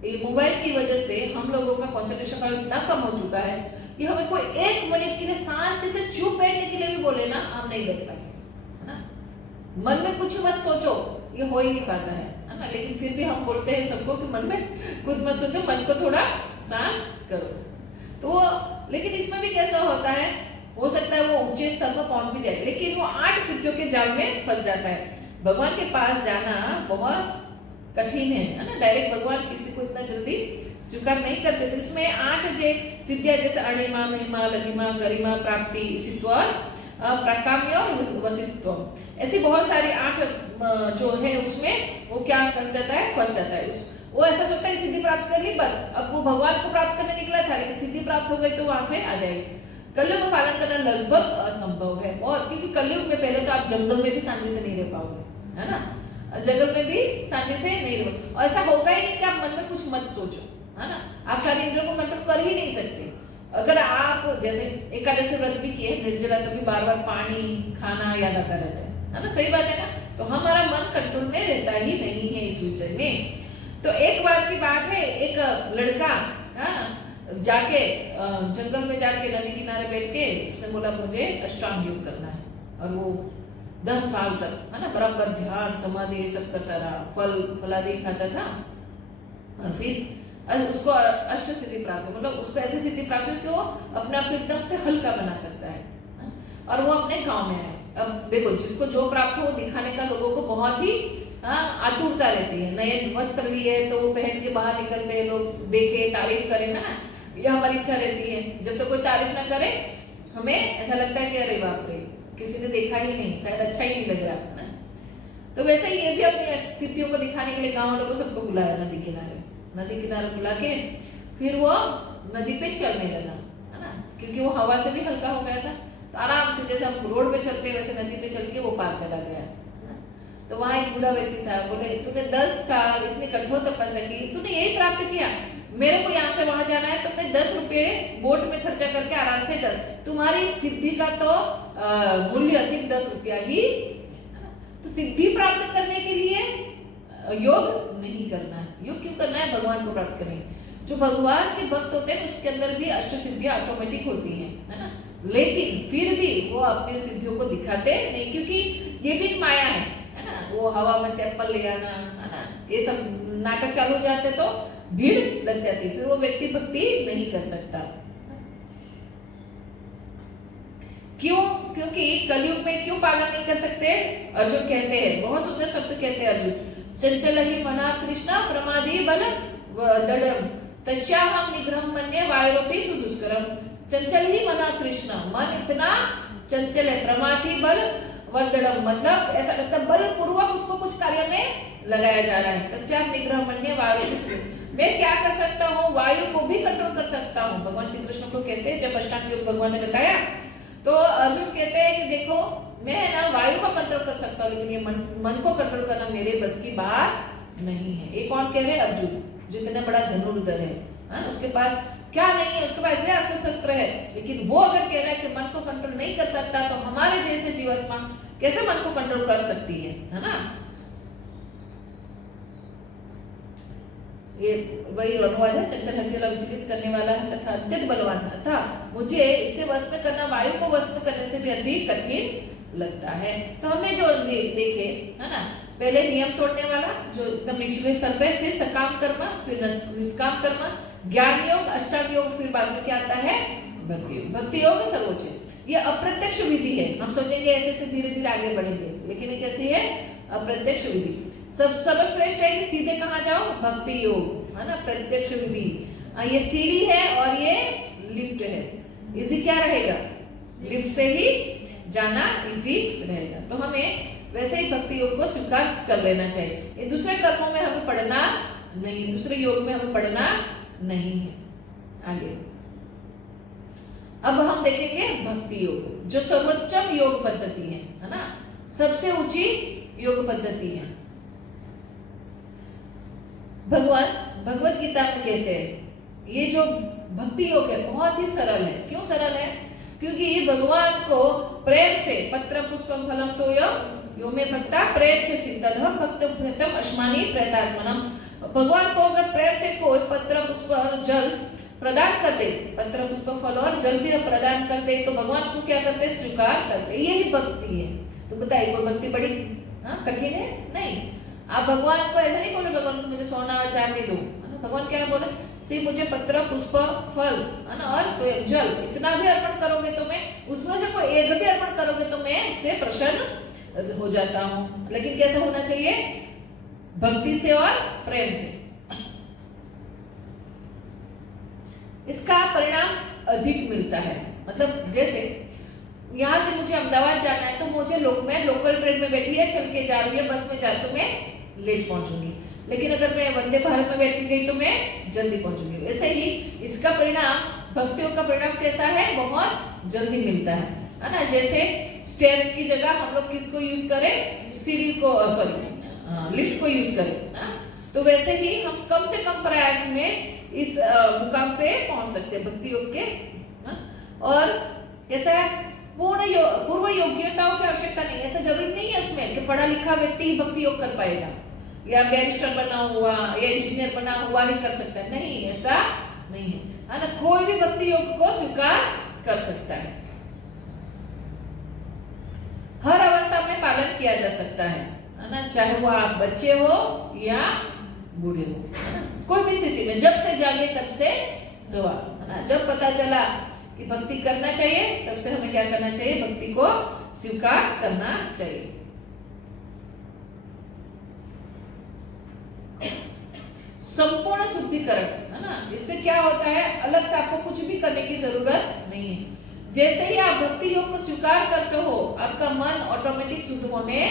ये मोबाइल की वजह से हम लोगों का कंसंट्रेशन पावर इतना कम हो चुका है कि हमें कोई 1 मिनट के लिए शांति से चुप बैठने के लिए भी बोले ना, हम नहीं बैठ पाएंगे, है ना। मन में कुछ मत सोचो, ये हो ही नहीं पाता है ना। लेकिन फिर भी हम बोलते हैं सबको कि मन में कुछ मत सोचो, मन को थोड़ा साथ करो। तो लेकिन इसमें भी कैसा होता है, हो सकता है वो ऊंचे स्तर पर पहुंच भी जाए, लेकिन वो 8 सिद्धियों के जाल में फंस जाता है। भगवान के पास जाना बहुत कठिन है ना। डायरेक्ट भगवान किसी को इतना जल्दी स्वीकार नहीं करते थे। इसमें 8 सिद्धियां जैसे अणिमा, महिमा, लघिमा, गरिमा, प्राप्ति, इसित्व, प्राकाम्य और वशिष्ठत्व, ऐसी बहुत सारी 8 जो है उसमें वो क्या कर जाता है, फंस जाता है। वो ऐसा सोचता है सिद्धि प्राप्त कर ली बस, अब वो भगवान को प्राप्त करने निकला था, लेकिन सिद्धि प्राप्त हो गई तो वहां से आ जाएगी। कलयुग में पालन करना लगभग असंभव है बहुत, क्योंकि कलयुग में पहले तो आप जंगल में भी शांति से नहीं रह पाओगे, है ना। जंगल में भी शांति से नहीं रहो, और ऐसा होगा ही नहीं कि आप मन में कुछ मत सोचो, है ना। आप सारे इंद्रियों को कंट्रोल कर ही नहीं सकते। अगर आप जैसे एकादशी व्रत भी किए निर्जला, तो भी बार बार पानी खाना याद आता रहता है ना। सही बात है ना। तो हमारा मन कंट्रोल में रहता ही नहीं है इस विषय में। तो एक बार की बात है, एक लड़का जाके जंगल में जाके नदी किनारे बैठ के उसने बोला मुझे अष्टांग योग करना है, और वो 10 साल तक, है ना, बराबर ध्यान समाधि ये सब करता रहा, फलादि खाता था, और फिर उसको अष्ट सिद्धि प्राप्त हुई। मतलब उसको ऐसी सिद्धि प्राप्त हुई कि वो अपने आप को एकदम से हल्का बना सकता है, और वो अपने गांव में है। अब देखो, जिसको जो प्राप्त हो दिखाने का लोगों को बहुत ही आतुरता रहती है। नए वस्त्र लिए तो वो पहन के बाहर निकलते हैं, लोग देखे तारीफ करें ना, यह हमारी इच्छा रहती है। जब तक कोई तारीफ ना करे हमें ऐसा लगता है कि अरे बाप रे, किसी ने देखा ही नहीं, शायद अच्छा ही नहीं लग रहा है ना। तो वैसे ही ये भी अपनी सिद्धियों को दिखाने के लिए गांव वालों को सबको बुलाया नदी किनारे बुला के फिर वो नदी पे चलने लगा, है ना, क्योंकि वो हवा से भी हल्का हो गया था। तो आराम से जैसे हम रोड पे चलते वैसे नदी पे चल के वो पार चला गया। तो वहां एक बूढ़ा व्यक्ति था, बोले तूने 10 साल इतनी कठोर तपस्या की, तूने यही प्राप्त किया, मेरे को यहाँ से वहां जाना है तो मैं 10 रुपये बोट में खर्चा करके आराम से चल, तुम्हारी सिद्धि का तो मूल्य सिर्फ 10 रुपया ही। तो सिद्धि प्राप्त करने के लिए योग नहीं करना है। योग क्यों करना है? भगवान को प्राप्त करने। जो भगवान के भक्त होते हैं उसके अंदर भी अष्ट सिद्धियां ऑटोमेटिक होती हैं, है ना, लेकिन फिर भी वो अपनी सिद्धियों को दिखाते नहीं, क्योंकि ये भी एक माया है ना। वो हवा में से एप्पल ले आना, है ना, ये सब नाटक चालू हो जाते तो भीड़ लग जाती, फिर वो व्यक्ति भक्ति नहीं कर सकता। क्यों? क्योंकि कलयुग में क्यों पालन नहीं कर सकते? अर्जुन कहते हैं, बहुत सुंदर शब्द कहते हैं अर्जुन, चंचल ही मना कृष्णा प्रमादी बल दृढ़ तस्याहम निग्रहम मन्ये वायुरपि सुदुष्करम। चंचल ही मना कृष्णा, मन इतना चंचल है, प्रमादी बल वर्दड़म, मतलब ऐसा लगता है बलपूर्वक उसको कुछ कार्य में लगाया जा रहा है। तस्याहम निग्रहम मन्ये वायुरपि, मैं क्या कर सकता हूँ? वायु को भी कंट्रोल कर सकता हूँ। भगवान श्री कृष्ण को कहते हैं, जब अष्टांग योग भगवान ने बताया तो अर्जुन कहते हैं कि देखो मैं ना वायु को कंट्रोल कर सकता हूँ, लेकिन ये मन को कंट्रोल करना मेरे बस की बात नहीं है। एक और कह रहे हैं अर्जुन, जितना बड़ा धनुर्धर है, उसके पास क्या नहीं है, उसके पास ऐसे अस्त्र शस्त्र है, लेकिन वो अगर कह रहा है कि मन को कंट्रोल नहीं कर सकता, तो हमारे जैसे जीवात्मा कैसे मन को कंट्रोल कर सकती है ना। ये वही अनुवाद है, चंचल हृदय विचलित करने वाला है तथा अत्यंत बलवान था, मुझे इसे वश में करना वायु को वश में करने से भी अधिक कठिन लगता है। तो हमने जो देखे, है ना, पहले नियम तोड़ने वाला जो एकदम निचले स्तर पे, फिर सकाम कर्म, फिर निष्काम कर्म, ज्ञान योग, अष्टांग योग, फिर बाद में क्या आता है? भक्ति योग। भक्ति योग सर्वोच्च है, ये अप्रत्यक्ष विधि है। हम सोचेंगे ऐसे ऐसे धीरे धीरे आगे बढ़ेंगे, लेकिन ये कैसी है? अप्रत्यक्ष विधि। सब सर्वश्रेष्ठ है कि सीधे कहाँ जाओ? भक्ति योग, है ना, प्रत्यक्ष विधि। ये सीढ़ी है और ये लिफ्ट है। इजी क्या रहेगा? लिफ्ट से ही जाना इजी रहेगा। तो हमें वैसे ही भक्ति योग को स्वीकार कर लेना चाहिए। ये दूसरे कर्मों में हमें पढ़ना नहीं, दूसरे योग में हमें पढ़ना नहीं है। आगे अब हम देखेंगे भक्ति योग, जो सर्वोच्चम योग पद्धति है ना, सबसे ऊंची योग पद्धति है। भगवान भगवत गीता में कहते हैं ये जो भक्ति योग है बहुत ही सरल है। क्यों सरल है? क्योंकि ये भगवान को प्रेम से, पत्र पुष्पम फलम तो यो में भक्ता प्रेम से सिद्धम भक्तम अश्मानी प्रेतात्मनम। भगवान को अगर प्रेम से कोई पत्र पुष्प और जल प्रदान कर दे, पत्र पुष्प फल और जल भी प्रदान कर दे, तो भगवान उसको क्या करते? स्वीकार करते। यही भक्ति है। तो बताइए कोई भक्ति बड़ी कठिन है? नहीं। आप भगवान को ऐसा नहीं बोले भगवान को मुझे सोना चांदी दो, भगवान क्या बोले? सिर्फ मुझे पत्र पुष्प फल है ना और तो जल इतना भी अर्पण करोगे तो मैं उसमें से कोई एक भी अर्पण करोगे तो मैं उससे प्रसन्न हो जाता हूँ। लेकिन कैसे होना चाहिए? भक्ति से और प्रेम से। इसका परिणाम अधिक मिलता है। मतलब जैसे यहाँ से मुझे अहमदाबाद जाना है तो मुझे मैं लोकल ट्रेन में बैठी है, चल के जा रही है, बस में जा तो मैं लेट पहुंचूंगी। लेकिन अगर मैं वंदे भारत में बैठ के गई तो मैं जल्दी पहुंचूंगी। ऐसे ही इसका परिणाम, भक्तियों का परिणाम कैसा है? बहुत जल्दी मिलता है ना। जैसे स्टेयर्स की जगह हम लोग किसको यूज करें? सीढ़ी को, सॉरी लिफ्ट को यूज करें ना। तो वैसे ही हम कम से कम प्रयास में इस मुकाम पे पहुंच सकते हैं भक्ति योग के ना। और कैसा है? पूर्व योग्यताओं की आवश्यकता नहीं। ऐसा जरूरी नहीं है उसमें कि पढ़ा लिखा व्यक्ति ही भक्ति योग कर पाएगा या बैरिस्टर बना हुआ या इंजीनियर बना हुआ ही कर सकता है। नहीं, ऐसा नहीं है ना। कोई भी भक्ति योग को स्वीकार कर सकता है, हर अवस्था में पालन किया जा सकता है ना। चाहे वो आप बच्चे हो या बूढ़े हो, है ना। कोई भी स्थिति में जब से जागे तब से सोआ, है ना। जब पता चला कि भक्ति करना चाहिए तब से हमें क्या करना चाहिए? भक्ति को स्वीकार करना चाहिए। संपूर्ण शुद्धिकरण, है ना। इससे क्या होता है? अलग से आपको कुछ भी करने की जरूरत नहीं है। जैसे ही आप भक्ति योग को स्वीकार करते हो आपका मन ऑटोमेटिक शुद्ध होने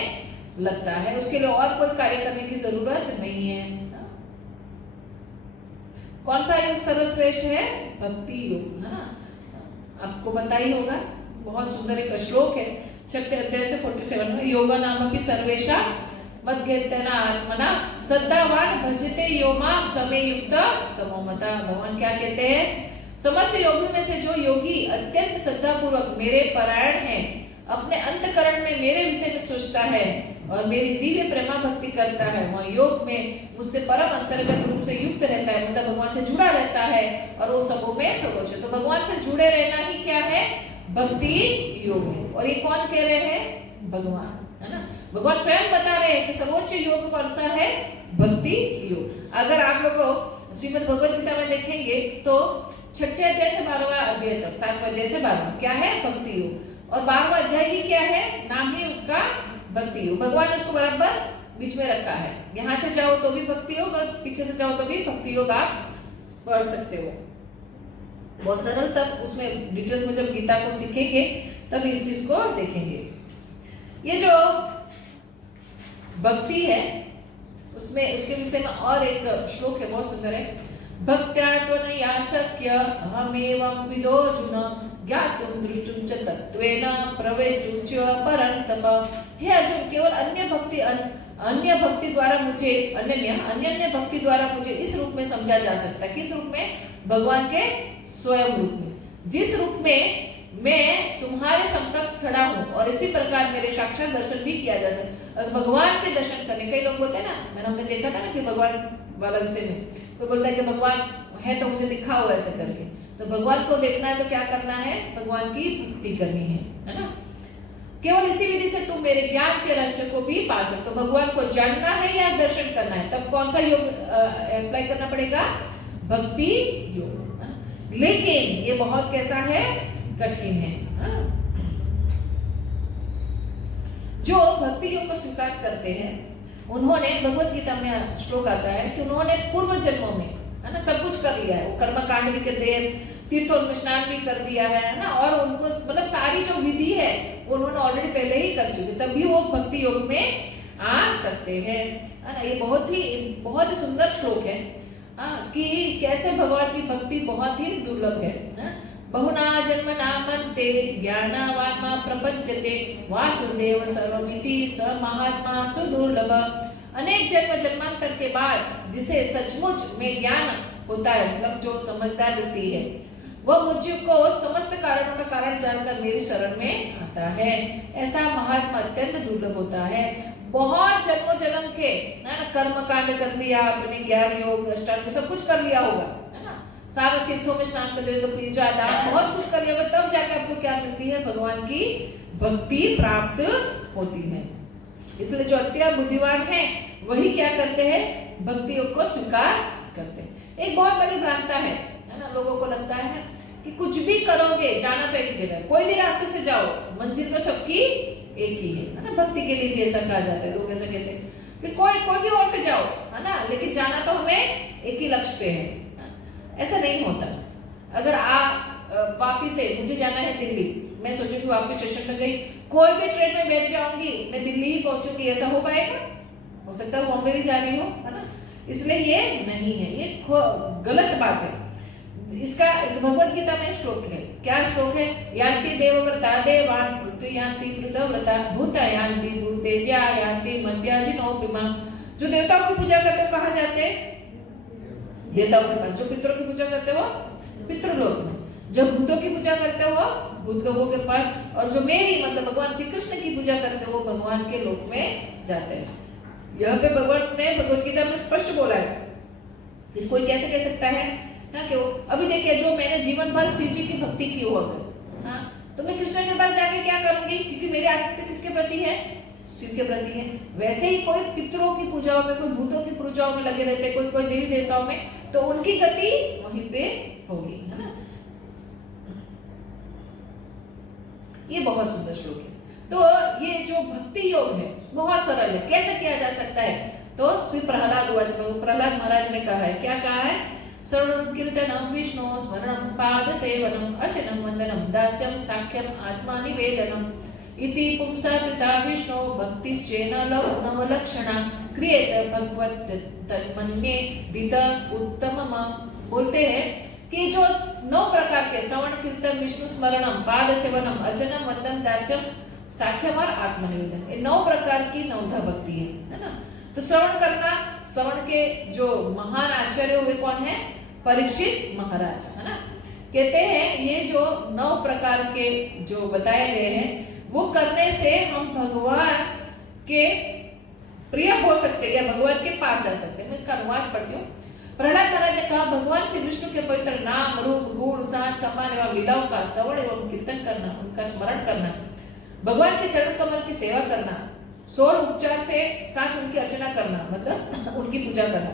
लगता है। उसके लिए और कोई कार्य करने की जरूरत नहीं है। कौन सा योग सर्वश्रेष्ठ है? भक्ति योग, है ना। आपको पता ही होगा, बहुत सुंदर एक श्लोक है 6 अध्याय से 47 में, योग नाम भी सर्वेशा मद्गेतना आत्मना श्रद्धावान भजते योमाम समय युक्त तमोमता। भगवान क्या कहते हैं? समस्त योगियों में से जो योगी अत्यंत श्रद्धा पूर्वक मेरे परायण है, अपने अंतकरण में मेरे विषय में सोचता है और मेरी दिव्य प्रेमा भक्ति करता है, वह योग में मुझसे परम अंतर्गत रूप से युक्त रहता है, मतलब भगवान से जुड़ा रहता है और वो सबों में सर्वोच्च है। तो भगवान से जुड़े रहना ही क्या है? भक्ति योग है। और ये कौन कह रहे हैं? भगवान, है ना। भगवान स्वयं बता रहे हैं कि सर्वोच्च योग कौन सा है? भक्ति योग। अगर आप लोग श्रीमद् भगवद गीता में देखेंगे तो 6 अध्याय से 12वां अध्याय तक, 7वां अध्याय से 12वां क्या है? भक्ति योग। और 12वां अध्याय ही क्या है? नाम ही उसका भक्ति योग। भगवान ने उसको बराबर बीच में रखा है। यहाँ से जाओ तो भी भक्ति योग और पीछे से जाओ तो भी भक्ति योग आप पढ़ सकते हो। बहुत सरल, तब उसमें डिटेल्स में जब गीता को सीखेंगे तब इस चीज को देखेंगे। ये जो भक्ति है उसमें उसके विषय में और एक श्लोक है, बहुत सुंदर है। भक्त्या त्वनया शक्य अहमेवं विदोऽर्जुन ज्ञातुं दृष्टुं च तत्त्वेन प्रवेष्टुं च परन्तप। हे अर्जुन, केवल अन्य भक्ति द्वारा मुझे अन्य भक्ति द्वारा मुझे इस रूप में समझा जा सकता है। किस रूप में? भगवान के स्वयं रूप में। जिस रूप में मैं तुम्हारे समकक्ष खड़ा हूँ और इसी प्रकार मेरे साक्षात दर्शन भी किया जा सकता है। भगवान के दर्शन करने, कई लोग बोलते हैं ना, हमने देखा था ना कि भगवान वाला विषय में कोई बोलता है कि भगवान है तो मुझे दिखाओ ऐसे करके। तो भगवान को देखना है तो क्या करना है? भगवान की भक्ति करनी है ना। केवल इसी विधि से तुम मेरे ज्ञान के रहस्य को भी पा सकते हो। भगवान को जानना है या दर्शन करना है, तब कौन सा योग अप्लाई करना पड़ेगा? भक्ति योग। लेकिन ये बहुत कैसा है? कठिन है। जो भक्ति योग को स्वीकार करते हैं उन्होंने, भगवत गीता में श्लोक आता है कि उन्होंने पूर्व जन्मों में, है ना, सब कुछ कर लिया है। वो कर्म कांड भी कर दिए, तीर्थों में स्नान भी कर दिया है ना, और उनको मतलब सारी जो विधि है उन्होंने ऑलरेडी पहले ही कर चुकी, तभी वो भक्ति योग में आ सकते हैं, है ना। ये बहुत ही सुंदर श्लोक है कि कैसे भगवान की भक्ति बहुत ही दुर्लभ है। बहुना जन्मना मन्ते ज्ञानावात्मा प्रपद्यते वासुदेव सर्वमिति स महात्मा सुदुर्लभ। अनेक जन्मांतर के बाद जिसे सचमुच में ज्ञान होता है, मतलब जो समझदार व्यक्ति है, वह मुझको समस्त कारणों का कारण जानकर मेरी शरण में आता है। ऐसा महात्मा अत्यंत दुर्लभ होता है। बहुत जन्मों जन्म के, है ना, कर्म कांड कर लिया, अपने ज्ञान योग अष्टांग सब कुछ कर लिया होगा, है ना, सारे तीर्थों में स्नान कर लिया, पूजा दान बहुत कुछ कर लिया, तब जाके आपको क्या मिलती है? भगवान की भक्ति प्राप्त होती है। इसलिए जो अत्यंत बुद्धिमान है वही क्या करते हैं? भक्ति योग को स्वीकार करते हैं। एक बहुत बड़ी भ्रांता है ना। लोगों को लगता है कि कुछ भी करोगे, जाना तो एक ही जगह, कोई भी रास्ते से जाओ, मंजिल तो सबकी एक ही है ना। भक्ति के लिए भी ऐसा कहा जाता है, लोग ऐसा कहते हैं कि कोई भी और से जाओ, है ना, लेकिन जाना तो हमें एक ही लक्ष्य पे है। ऐसा नहीं होता। अगर वापिस से मुझे जाना है दिल्ली, मैं सोचूंगी वापिस स्टेशन में गई, कोई भी ट्रेन में बैठ जाऊंगी, मैं दिल्ली ही पहुंचूंगी, ऐसा हो पाएगा? हो सकता है बॉम्बे भी जा रही हो, है ना। इसलिए ये नहीं है, ये गलत बात है। इसका भगवत गीता में श्लोक है। क्या श्लोक है? यान्ति देवव्रता देवान् पृथ्वी यान्ति पृथव्रता भूता यान्ति भूतेज्या यान्ति मद्याजिनोपिमा। जो देवताओं की पूजा करते हो कहाँ जाते हैं? देवताओं के पास। जो पितरों की पूजा करते हो पितृलोक में। जब भूतों की पूजा करते हो भूत लोगों के पास, और जो मेरी मतलब भगवान श्री कृष्ण की पूजा करते हो भगवान के लोक में जाते हैं। यहाँ पे भगवान ने भगवत गीता में स्पष्ट बोला है। फिर कोई कैसे कह सकता है ना क्यों? अभी देखिए, जो मैंने जीवन भर शिव जी की भक्ति की हो, हाँ, तो मैं कृष्ण के पास जाके क्या करूंगी? क्योंकि मेरी आसक्ति किसके प्रति है? शिव के प्रति है। वैसे ही कोई पितरों की पूजाओं में, कोई भूतों की पूजाओं में लगे रहते, कोई देवी देवताओं में, तो उनकी गति वहीं पे होगी, है ना। ये बहुत सुंदर श्लोक है। तो ये जो भक्ति योग है बहुत सरल है। कैसे किया जा सकता है? तो श्री प्रहलाद महाराज ने कहा है, क्या कहा है? श्रवणं कीर्तनं विष्णु स्मरणं पाद सेवनम अर्चनं वंदनं दास्यं साख्यम आत्मानिवेदनम इति पुंसा कृता विष्णु भक्तिश्चेन नवलक्षणा क्रियेत भगवत तन्मन्ये दित उत्तमम। बोलते हैं कि जो 9 प्रकार के श्रवण कीर्तन विष्णु स्मरणम पाद सेवनम अर्चनम वंदनम दास्यम साख्यम और आत्मनिवेदन, ये 9 प्रकार की नवधा भक्ति है ना। तो श्रवण करना, श्रवण के जो महान आचार्य हुए कौन है? परीक्षित महाराज, है ना। कहते हैं ये जो 9 प्रकार के जो बताए गए हैं वो करने से हम भगवान के प्रिय हो सकते हैं या भगवान के पास जा सकते हैं। मैं इसका अनुवाद पढ़ती हूँ। प्रहलाद महाराज ने कहा, भगवान श्री विष्णु के पवित्र नाम रूप गुण साथ सम्मान एवं लीलाओं का श्रवण एवं कीर्तन करना, उनका स्मरण करना, भगवान के चरण कमल की सेवा करना, 16 उपचार से साथ उनकी अर्चना करना, मतलब उनकी पूजा करना,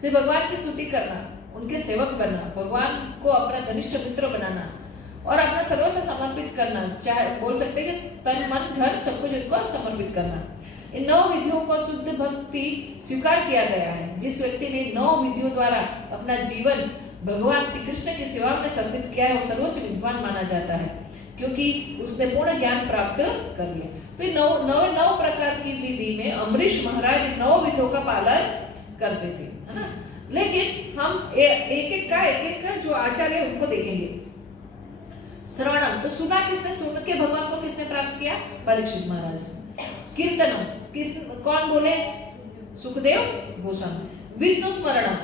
श्री भगवान की स्तुति करना, उनके सेवक बनना, भगवान को अपना घनिष्ठ मित्र बनाना और अपना सर्वस्व समर्पित करना, चाहे बोल सकते हैं कि तन मन धन सब कुछ उनको समर्पित करना। इन 9 विधियों को शुद्ध भक्ति स्वीकार किया गया है। जिस व्यक्ति ने 9 विधियों द्वारा अपना जीवन भगवान श्री कृष्ण की सेवा में समर्पित किया है वो सर्वोच्च विद्वान माना जाता है, क्योंकि उसने पूर्ण ज्ञान प्राप्त कर लिया। तो 9 प्रकार की विधि में अम्बरीश महाराज 9 विधियों का पालन करते थे, है ना। लेकिन हम एक का जो आचार्य उनको देखेंगे। श्रवणम, तो सुना किसने? सुन के भगवान को किसने प्राप्त किया? परीक्षित महाराज। कीर्तनम, कौन बोले? सुखदेव गोस्वामी। विष्णु स्मरणम,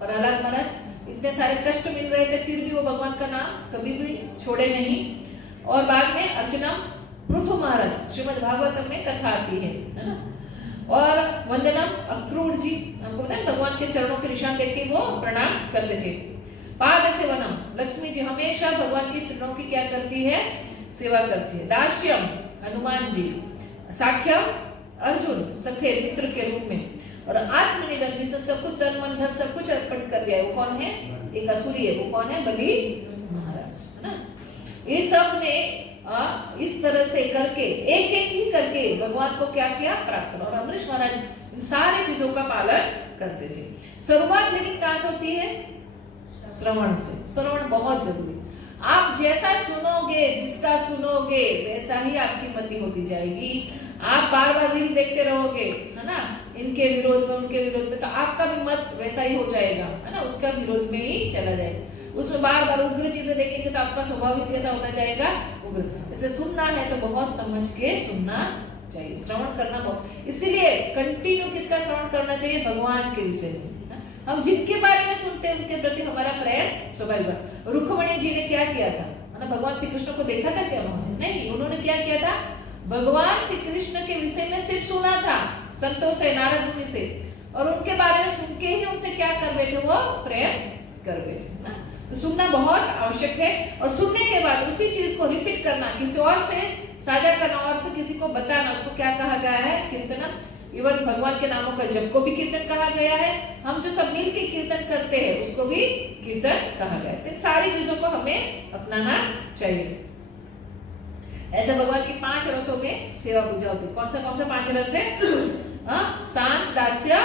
प्रहलाद महाराज, इतने सारे कष्ट मिल रहे थे फिर भी वो भगवान का नाम कभी भी छोड़े नहीं। और बाद में अर्चना पृथु महाराज, श्रीमद् भागवतम में कथा आती है ना। और वंदनम अक्रूर जी, हमको पता है भगवान के चरणों के निशान देख के वो प्रणाम करते थे। पाद सेवनम, लक्ष्मी जी हमेशा भगवान के चरणों की क्या करती है? सेवा करती है। दास्यम, हनुमान जी। साख्यम, अर्जुन सखे मित्र के रूप में। और आत्मनिवेदन, जिसने सब कुछ तन मन धन सब कुछ अर्पण कर दिया है, वो कौन है? एक असुरी है, वो कौन है? बलि महाराज, है ना। ये सब ने इस तरह से करके एक ही करके भगवान को क्या किया? प्राप्त करा। और अम्बरीश महाराज इन सारी चीजों का पालन करते थे। शुरुआत लेकिन कहां से होती है? श्रवण से। श्रवण बहुत जरूरी। आप जैसा सुनोगे, जिसका सुनोगे, वैसा ही आपकी मति होती जाएगी। आप बार बार रील देखते रहोगे, है ना, इनके विरोध में उनके विरोध में, तो आपका भी मत वैसा ही हो जाएगा, है ना, उसका विरोध में ही चला जाएगा। उसमें बार बार उग्र चीजें देखेंगे तो आपका स्वभाव भी कैसा होता जाएगा? उग्र। इसलिए सुनना है तो बहुत समझ के सुनना चाहिए, श्रवण करना बहुत। इसीलिए कंटिन्यू किसका श्रवण करना चाहिए? भगवान के विषय में। हम जिनके बारे में सुनते हैं उनके प्रति हमारा प्रेम स्वाभाविक है। रुक्मणी जी ने क्या किया था? भगवान श्री कृष्ण को देखा था क्या उन्होंने? नहीं, उन्होंने क्या किया था? भगवान श्री कृष्ण के विषय में सिर्फ सुना था संतों से, नारद मुनि से, और उनके बारे में सुन के ही उनसे क्या कर बैठे? वो प्रेम कर बैठे। तो सुनना बहुत आवश्यक है। और सुनने के बाद उसी चीज को रिपीट करना, किसी और से साझा करना और से किसी को बताना, उसको क्या कहा गया है? कीर्तनम। इवन भगवान के नामों का जप को भी कीर्तन कहा गया है। हम जो सब मिल के कीर्तन करते हैं उसको भी कीर्तन कहा गया है। इन सारी चीजों को हमें अपनाना चाहिए। ऐसे भगवान की 5 रसों में सेवा पूजा होती है। कौन सा 5 रस है? शांत, दास्य,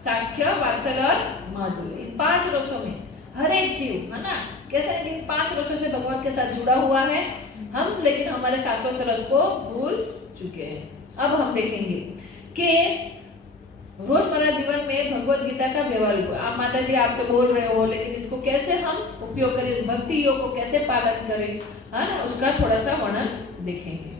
साख्य, वात्सल्य और माधुर्य। इन 5 रसों में हर एक जीव, है ना, कैसे इन 5 रसों से भगवान के साथ जुड़ा हुआ है हम, लेकिन हमारे शाश्वत रस को भूल चुके हैं। अब हम देखेंगे कि रोजमर्रा जीवन में भगवत गीता का व्यवहार को, आप माता जी आप तो बोल रहे हो, लेकिन इसको कैसे हम उपयोग करें, इस भक्ति योग को कैसे पालन करें, है ना, उसका थोड़ा सा वर्णन देखेंगे।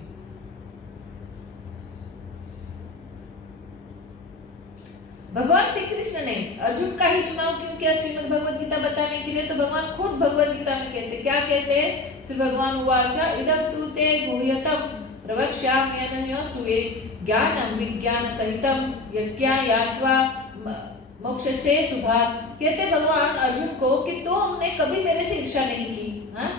भगवान श्री कृष्ण ने अर्जुन का ही चुनाव क्यों किया श्रीमद् भगवद गीता बताने के लिए? तो भगवान खुद भगवद गीता में कहते, क्या कहते हैं? श्री भगवान उवाच इदं तु ते गुह्यतम प्रवक्ष्याम्यनयो सुवे ज्ञानम विज्ञान सहितम यज्ञायात्वा मोक्षसे शुभात्। कहते भगवान अर्जुन को कि तुमने कभी मेरे से ईर्ष्या नहीं की, हाँ,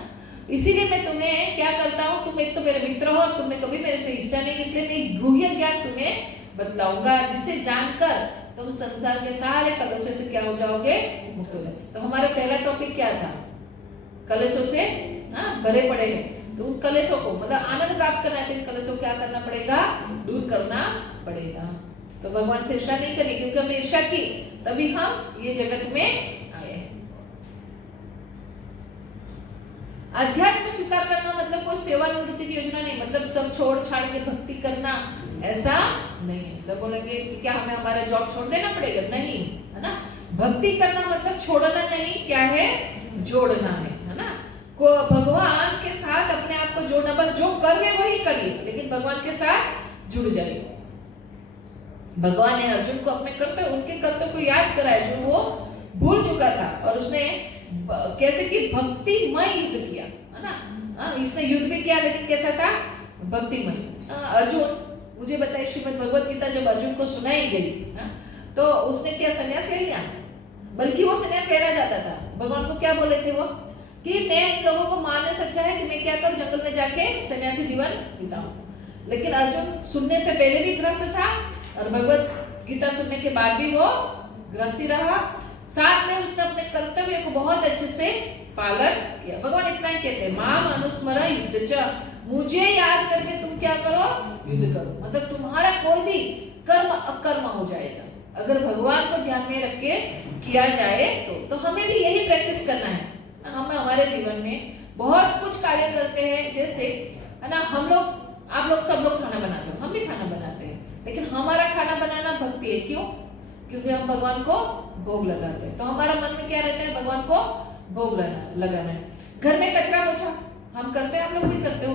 इसीलिए मैं तुम्हें क्या करता हूँ, तुम एक तो मेरे मित्र हो, तुमने कभी मेरे से ईर्ष्या नहीं, इसलिए मैं गुह्य ज्ञान तुम्हें बतलाऊंगा, जिसे जानकर तुम संसार के सारे कलशों से क्या हो जाओगे? मुक्त हो जाओगे। तो हमारा पहला टॉपिक क्या था? कलशों से भरे पड़े हैं, तो उन कलशों को मतलब आनंद प्राप्त करना है, तो कलशों क्या करना पड़ेगा? दूर करना पड़ेगा। तो भगवान से ईर्ष्या नहीं करी, क्योंकि हमने ईर्ष्या की तभी हम ये जगत में आए। अध्यात्म स्वीकार करना मतलब कोई सेवानिवृत्ति की योजना नहीं, मतलब सब छोड़ छाड़ के भक्ति करना, ऐसा नहीं है। सब बोलेंगे कि क्या हमें हमारा जॉब छोड़ देना पड़ेगा? नहीं, है ना। भक्ति करना मतलब छोड़ना नहीं, क्या है? जोड़ना है ना। को भगवान के साथ अपने आप को जोड़ना, बस जो कर रहे वही करिए, लेकिन भगवान के साथ जुड़ जाइए। भगवान ने अर्जुन को अपने कर्तव्य, उनके कर्तव्य को याद कराया जो वो भूल चुका था, और उसने कैसे कि भक्तिमय युद्ध किया, है ना। इसने युद्ध भी किया, लेकिन कैसा था? भक्तिमय। अर्जुन, मुझे बताइए, श्रीमद् भगवत गीता जब अर्जुन को सुनाई गई तो उसने क्या संन्यास ले लिया? बल्कि वो संन्यास लेना चाहता था। भगवान को क्या बोले थे वो कि मैं इन लोगों को मारने से अच्छा है कि मैं क्या करूं, जंगल में जाके सन्यासी जीवन बिताऊं। लेकिन अर्जुन सुनने से पहले भी ग्रस्त था, और भगवत गीता सुनने के बाद भी वो ग्रस्त ही रहा। साथ में उसने अपने कर्तव्य को बहुत अच्छे से पालन किया। भगवान इतना ही कहते हैं, माम अनुस्मर युद्ध च, मुझे याद करके तुम क्या करो? युद्ध करो। मतलब तुम्हारा कोई भी कर्म अकर्म हो जाएगा अगर भगवान को ध्यान में रख के किया जाए तो हमें भी यही प्रैक्टिस करना है। हम हमारे जीवन में बहुत कुछ कार्य करते हैं, जैसे है ना, हम लोग, आप लोग, सब लोग खाना बनाते हो, हम भी खाना बनाते हैं, लेकिन हमारा खाना बनाना भक्ति है। क्यों? क्योंकि हम भगवान को भोग लगाते हैं। तो हमारा मन में क्या रहता है? भगवान को भोग लगाना है। घर में कचरा पोछा हम करते हैं, आप लोग भी करते हो,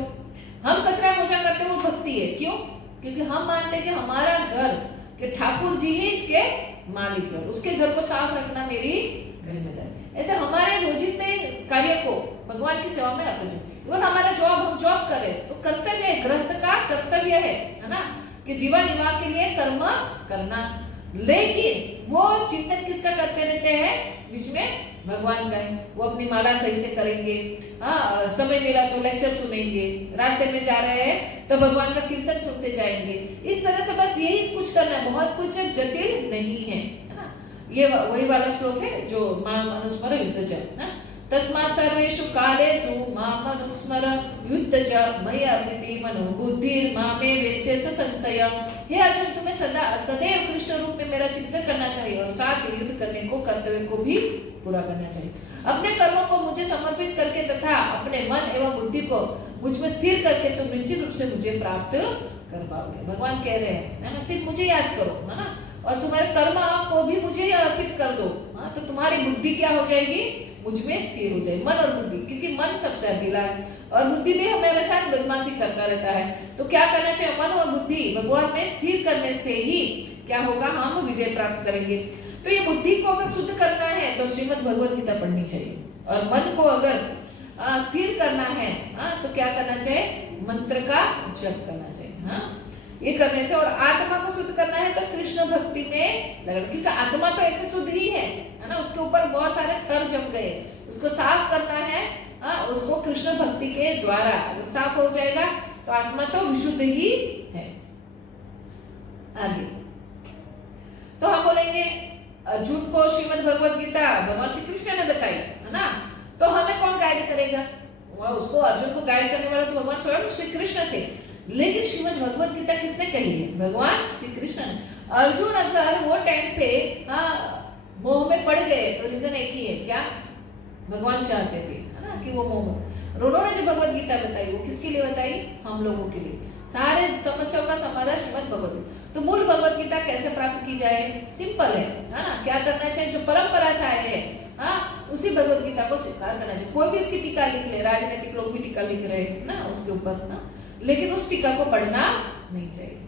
हम कचरा पोछा करते हो, वो भक्ति है। क्यों? क्योंकि हम मानते हैं कि हमारा घर के ठाकुर जी ही इसके मालिक है, उसके घर को साफ रखना मेरी जिम्मेदारी। ऐसे हमारे रोजिंदे कार्य को भगवान की सेवा में रखते हैं। इवन हमारा जॉब, हम जॉब करें तो कर्तव्य है, गृहस्थ का कर्तव्य है ना, कि जीवन निर्वाह के लिए कर्म करना। लेकिन वो चिंतन किसका करते रहते हैं? बीच में भगवान का है। वो अपनी माला सही से करेंगे, समय मिला तो लेक्चर सुनेंगे, रास्ते में जा रहे हैं तो भगवान का कीर्तन सुनते जाएंगे। इस तरह से बस यही कुछ करना है, बहुत कुछ जटिल नहीं है ना। ये वही वाला श्लोक है जो माम अनुस्मर युद्ध च, तस्मात् सर्वेषु कालेषु माम अनुस्मर युद्ध च मयि अर्पिते मनो बुद्धिर्मामे वेश्येष संशय। हे अर्जुन, तुम्हें सदैव कृष्ण रूप में मेरा चिंतन करना चाहिए, और साथ ही युद्ध करने को, कर्तव्य को भी पूरा करना चाहिए। अपने कर्मों को मुझे समर्पित करके तथा अपने मन एवं बुद्धि को मुझ में स्थिर करके तुम निश्चित रूप से मुझे प्राप्त कर पाओगे। भगवान कह रहे हैं, है ना, सिर्फ मुझे याद करो, है ना, और तुम्हारे कर्म को भी मुझे अर्पित कर दो, तो तुम्हारी बुद्धि क्या हो जाएगी? मुझ में स्थिर हो जाए, मन और बुद्धि, क्योंकि मन सबसे अकेला है और बुद्धि भी हमारे साथ बदमाशी करता रहता है। तो क्या करना चाहिए? मन और बुद्धि भगवान में स्थिर करने से ही क्या होगा? हम विजय प्राप्त करेंगे। तो ये बुद्धि को अगर शुद्ध करना है तो श्रीमद् भगवद गीता पढ़नी चाहिए, और मन को अगर स्थिर करना है तो क्या करना चाहिए? मंत्र का जप करना चाहिए। ये करने से, और आत्मा को शुद्ध करना है तो कृष्ण भक्ति में लगना, क्योंकि आत्मा तो ऐसे शुद्ध ही है ना, उसके ऊपर बहुत सारे थर जम गए, उसको साफ करना है। उसको कृष्ण भक्ति के द्वारा अगर साफ हो जाएगा तो आत्मा तो विशुद्ध ही है। आगे तो हम बोलेंगे अर्जुन को श्रीमद् भगवत गीता भगवान श्री कृष्ण ने बताई, है ना, तो हमें कौन गाइड करेगा? वह उसको अर्जुन को गाइड करने वाला तो भगवान स्वयं श्री कृष्ण थे। लेकिन श्रीमद् भगवत गीता किसने कही है? भगवान श्री कृष्ण ने। अर्जुन अगर वो टाइम पे मोह में पड़ गए तो रीजन एक ही है, क्या? भगवान चाहते थे, है ना, कि वो मोह में। उन्होंने जो भगवत गीता बताई वो किसके लिए बताई? हम लोगों के लिए। सारे समस्याओं का समाधान श्रीमद् भगवत गीता। तो मूल भगवत गीता कैसे प्राप्त की जाए? सिंपल है ना, क्या करना चाहिए? जो परंपरा से आए हैं उसी भगवत गीता को स्वीकार करना चाहिए। कोई भी उसकी टीका लिख ले, राजनीतिक लोग भी टीका लिख रहे हैं ना उसके ऊपर ना, लेकिन उस टीका को पढ़ना नहीं चाहिए।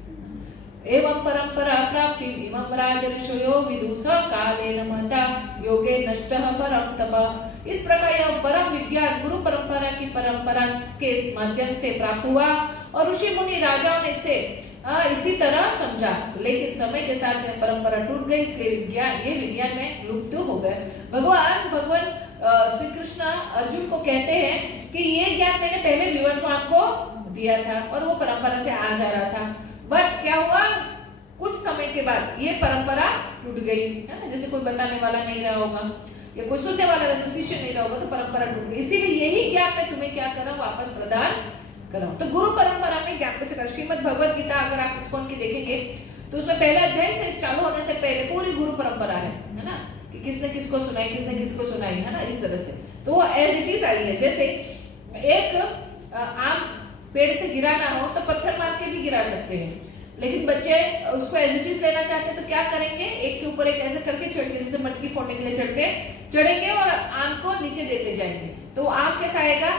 एवं परंपरा प्राप्ति इमं राजर्षयो विदुष कालेन महता योगे नष्टः परम तप। इस प्रकार यह परम विज्ञान गुरु परंपरा की परंपरा के माध्यम से प्राप्त हुआ और ऋषि मुनि राजाओं ने इसे इसी तरह समझा। लेकिन समय के साथ यह परंपरा टूट गई, इसलिए विज्ञान में लुप्त हो गए। भगवान श्री कृष्ण अर्जुन को कहते हैं कि ये ज्ञान मैंने पहले विवस्वान को दिया था और वो परंपरा से आ जा रहा था, बट क्या हुआ? कुछ समय के बाद ये परंपरा टूट गई, है ना। जैसे कोई बताने वाला नहीं रहा होगा या कोई सुनने वाला वैसे शिष्य नहीं रहा होगा तो परंपरा टूट गई। इसीलिए यही ज्ञान मैं तुम्हें क्या कर रहा हूँ? वापस प्रदान कर रहा हूँ। तो गुरु परंपरा में ज्ञान को श्रीमद् भगवत गीता अगर आप इसको उनकी देखेंगे तो उसमें पहले अध्याय से चालू होने से पहले पूरी गुरु परंपरा है ना, कि किसने किसको सुनाई, किसने किसको सुनाई, है ना, इस तरह से। तो वो एज इट इज आई है। जैसे एक आम पेड़ से गिराना हो तो पत्थर मार के भी गिरा सकते हैं, लेकिन बच्चे उसको एज इट इज लेना चाहते हैं तो क्या करेंगे? एक के ऊपर एक ऐसे करके चढ़ के, जैसे मटकी फोड़ने के लिए चढ़ेंगे और आम को नीचे देते जाएंगे। तो आम कैसा आएगा?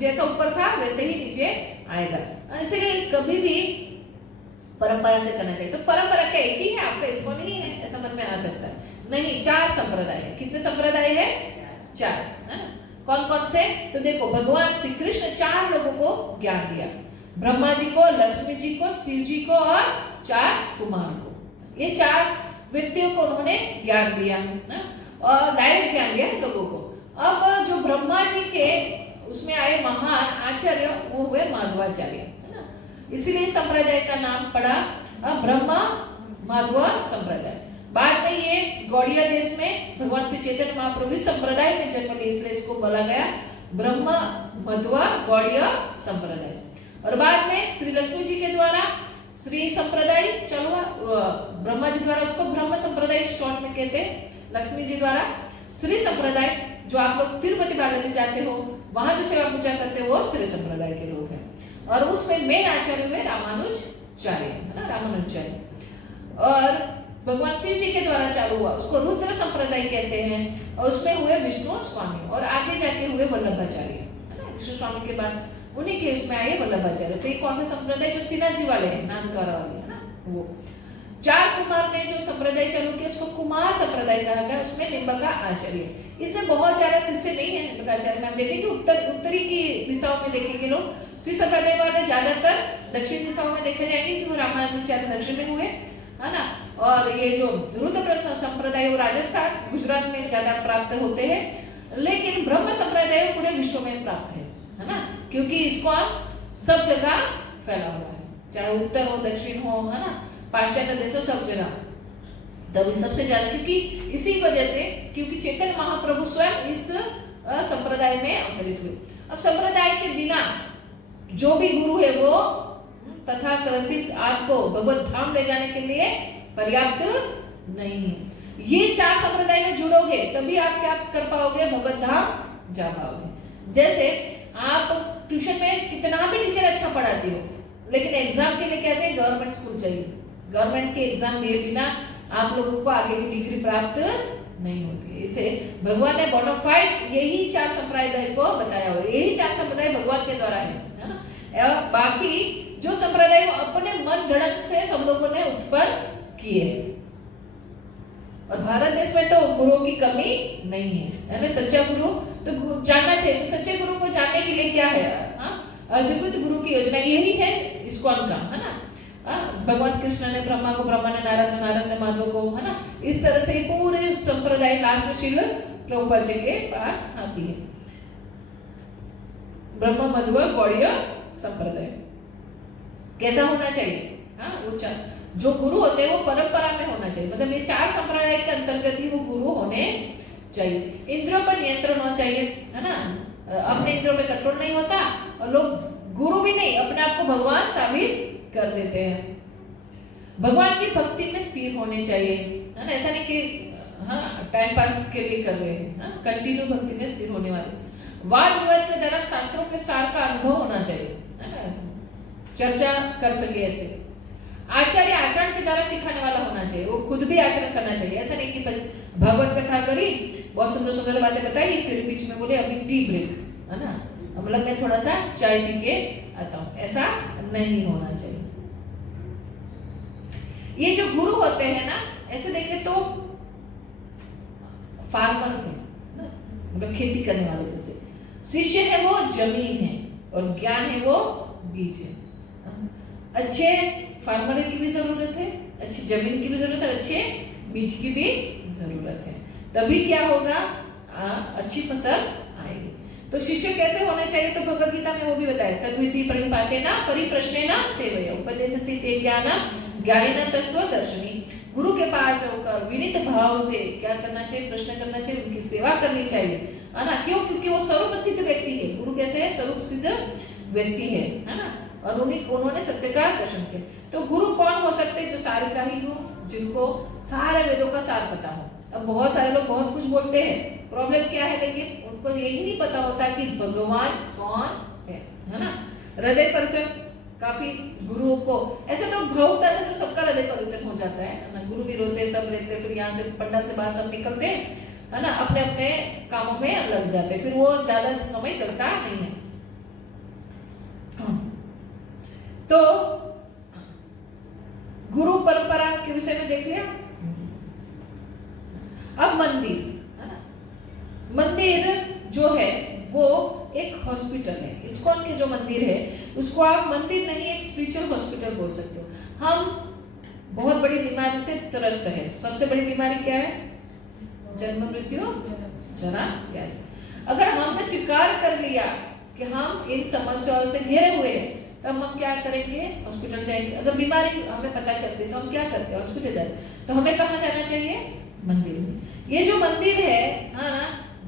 जैसा ऊपर था वैसे ही नीचे आएगा। इसलिए कभी भी परंपरा से करना चाहिए। तो परंपरा क्या एक ही है? आपका इसको नहीं है ऐसा मन में आ सकता है। नहीं, 4 संप्रदाय है। कितने संप्रदाय है? 4, है ना। कौन कौन से? तो देखो, भगवान श्री कृष्ण 4 लोगों को ज्ञान दिया, ब्रह्मा जी को, लक्ष्मी जी को, शिव जी को और 4 कुमार को। ये 4 व्यक्तियों को उन्होंने ज्ञान दिया ना, और डायरेक्ट ज्ञान दिया लोगों को। अब जो ब्रह्मा जी के उसमें आए महान आचार्य वो हुए माधवाचार्य, है ना। इसीलिए संप्रदाय का नाम पड़ा ब्रह्मा माधव संप्रदाय। बाद में ये गौड़िया देश में भगवान श्री चैतन्य महाप्रभु संप्रदाय में जन्म लिया, इसलिए इसको बोला गया ब्रह्मा मध्वा गौड़िया संप्रदाय। और बाद में श्री लक्ष्मी जी के द्वारा श्री संप्रदाय चलो, ब्रह्मा जी द्वारा उसको ब्रह्म संप्रदाय शॉर्ट में कहते हैं, लक्ष्मी जी द्वारा श्री संप्रदाय। जो आप लोग तिरुपति बालाजी जाते हो वहां जो सेवा पूजा करते हो वो श्री संप्रदाय के लोग हैं। और उसमें मेन आचार्य हुए रामानुजाचार्य, है ना, रामानुजाचार्य। और भगवान शिव जी के द्वारा चालू हुआ, उसको रुद्र संप्रदाय कहते हैं। और उसमें हुए विष्णु स्वामी और आगे जाके हुए वल्लभाचार्य, है ना। विष्णु स्वामी के बाद उन्हीं के इसमें आए वल्लभाचार्य। तो ये कौन से संप्रदाय? जो श्रीनाथ जी वाले हैं, नाथद्वारा वाले, है ना, वो। 4 कुमार ने जो संप्रदाय चालू किया उसको कुमार संप्रदाय कहा गया। उसमें निम्बका आचार्य, इसमें बहुत ज्यादा शिष्य नहीं है निम्बकाचार्य में। आप देखेंगे उत्तरी की दिशाओं में देखेंगे लोग, श्री संप्रदाय वाले ज्यादातर दक्षिण दिशाओं में देखे जाएंगे, क्योंकि रामानुजाचार्य दक्षिण में हुए, है ना। और ये जो रुद्र संप्रदाय वो राजस्थान गुजरात में ज्यादा प्राप्त होते हैं, लेकिन ब्रह्म संप्रदाय पूरे विश्व में प्राप्त है ना, क्योंकि इसको सब जगह फैला हुआ है, चाहे उत्तर हो दक्षिण हो, है ना, पाश्चात्य देशों सब जगह। तभी सबसे ज्यादा, क्योंकि इसी वजह से, क्योंकि चैतन्य महाप्रभु स्वयं इस संप्रदाय में अवतरित हुए। अब संप्रदाय के बिना जो भी गुरु है वो तथा कथित आपको भगवत धाम ले जाने के लिए पर्याप्त नहीं है। ये 4 संप्रदाय में जुड़ोगे तभी आप क्या कर पाओगे? भगवत धाम जा पाओगे। जैसे आप ट्यूशन में कितना भी टीचर अच्छा पढ़ाती हो, लेकिन एग्जाम के लिए क्या चाहिए? गवर्नमेंट स्कूल चाहिए। गवर्नमेंट के एग्जाम दिए बिना आप लोगों को आगे की डिग्री प्राप्त नहीं होती है। इसे भगवान ने बोनाफाइड यही 4 संप्रदाय को बताया हुआ है। यही 4 संप्रदाय भगवान के द्वारा है ना। बाकी जो संप्रदाय अपने मन गढ़ंत से सब लोगों ने उत्पन्न किए। और भारत देश में तो गुरुओं की कमी नहीं है ना। सच्चा गुरु तो जानना चाहिए। तो सच्चे गुरु को जानने के लिए क्या है? अद्भुत गुरु की योजना यही है इस्कॉन का, है ना। भगवान कृष्ण ने ब्रह्मा को, ब्रह्मा ने नारद, नारद ने माधव को, है ना। इस तरह से पूरे संप्रदाय लास्ट में श्रील प्रभुपाद जी के पास आती है। ब्रह्म मध्व गौड़ीय संप्रदाय कैसा होना चाहिए? ऊंचा। जो गुरु होते हैं वो परंपरा में होना चाहिए, मतलब ये 4 संप्रदाय के अंतर्गत ही वो गुरु होने चाहिए। इंद्रियों पर नियंत्रण होना चाहिए, है ना, अपने इंद्रियों पे कंट्रोल नहीं होता और लोग गुरु भी नहीं अपने आप को भगवान साबित कर देते हैं। भगवान की भक्ति में स्थिर होने चाहिए, है ना, ऐसा नहीं कि हाँ टाइम पास के लिए कर रहे हैं, हाँ कंटिन्यू भक्ति में स्थिर होने वाले। वाद विवाद के द्वारा शास्त्रों के सार का अनुभव होना चाहिए, है ना, चर्चा कर सके ऐसे। आचार्य आचरण के द्वारा सिखाने वाला होना चाहिए, वो खुद भी आचरण करना चाहिए। ऐसा नहीं कि भगवत कथा करी, बहुत सुंदर सुंदर बातें बताई, फिर बीच में बोले अभी टी ब्रेक, है ना, अब लग मैं थोड़ा सा चाय पी के आता हूँ, ऐसा नहीं होना चाहिए। ये जो गुरु होते हैं ना, ऐसे देखे तो फार्मर है ना, मतलब खेती करने वाले जैसे। शिष्य है वो जमीन है और ज्ञान है वो बीज है। अच्छे फार्मर की भी जरूरत है, अच्छी जमीन की भी जरूरत है, अच्छे बीज की भी जरूरत है, तभी क्या होगा, अच्छी फसल आएगी। तो शिष्य कैसे होने चाहिए, तो भगवद गीता में वो भी बताया, तद्विति प्रणिपातेन परिप्रश्नेन सेवया उपदेशन्ति ते ज्ञानम ज्ञानेन तत्त्वदर्शिनी। गुरु के पास होकर विनीत भाव से क्या करना चाहिए, प्रश्न करना चाहिए, उनकी सेवा करनी चाहिए, है ना। क्यों, क्योंकि वो स्वरूप सिद्ध व्यक्ति है। गुरु कैसे है, स्वरूप सिद्ध व्यक्ति है ना, और उन्होंने सत्य का दर्शन किया। तो गुरु कौन हो सकते हैं, जो सारग्राही हो, जिनको सारे वेदों का सार पता हो। अब बहुत सारे लोग बहुत कुछ बोलते हैं, प्रॉब्लम क्या है, लेकिन उनको यही नहीं पता होता कि भगवान कौन है ना। हृदय परिवर्तन काफी गुरुओं को, ऐसे तो भावुकता से तो सबका हृदय परिवर्तन हो जाता है ना, गुरु भी रोते, सब रहते, फिर यहाँ से पंडाल से बाहर सब निकलते है ना, अपने अपने कामों में लग जाते, फिर वो ज्यादा समय चलता नहीं है। तो गुरु परंपरा के विषय में देख लिया। अब मंदिर, है ना, मंदिर जो है वो एक हॉस्पिटल है। इस्कॉन के जो मंदिर है उसको आप मंदिर नहीं, एक स्पिरिचुअल हॉस्पिटल बोल सकते हो। हम बहुत बड़ी बीमारी से त्रस्त है। सबसे बड़ी बीमारी क्या है, जन्म मृत्यु जरा व्याधि। अगर हमने स्वीकार कर लिया कि हम इन समस्याओं से घिरे हुए हैं, तब हम क्या करेंगे, हॉस्पिटल जाएंगे। अगर बीमारी हमें पता चलती है तो हम क्या करते हैं, हॉस्पिटल जाते। तो हमें कहाँ जाना चाहिए, मंदिर में। ये जो मंदिर है ना,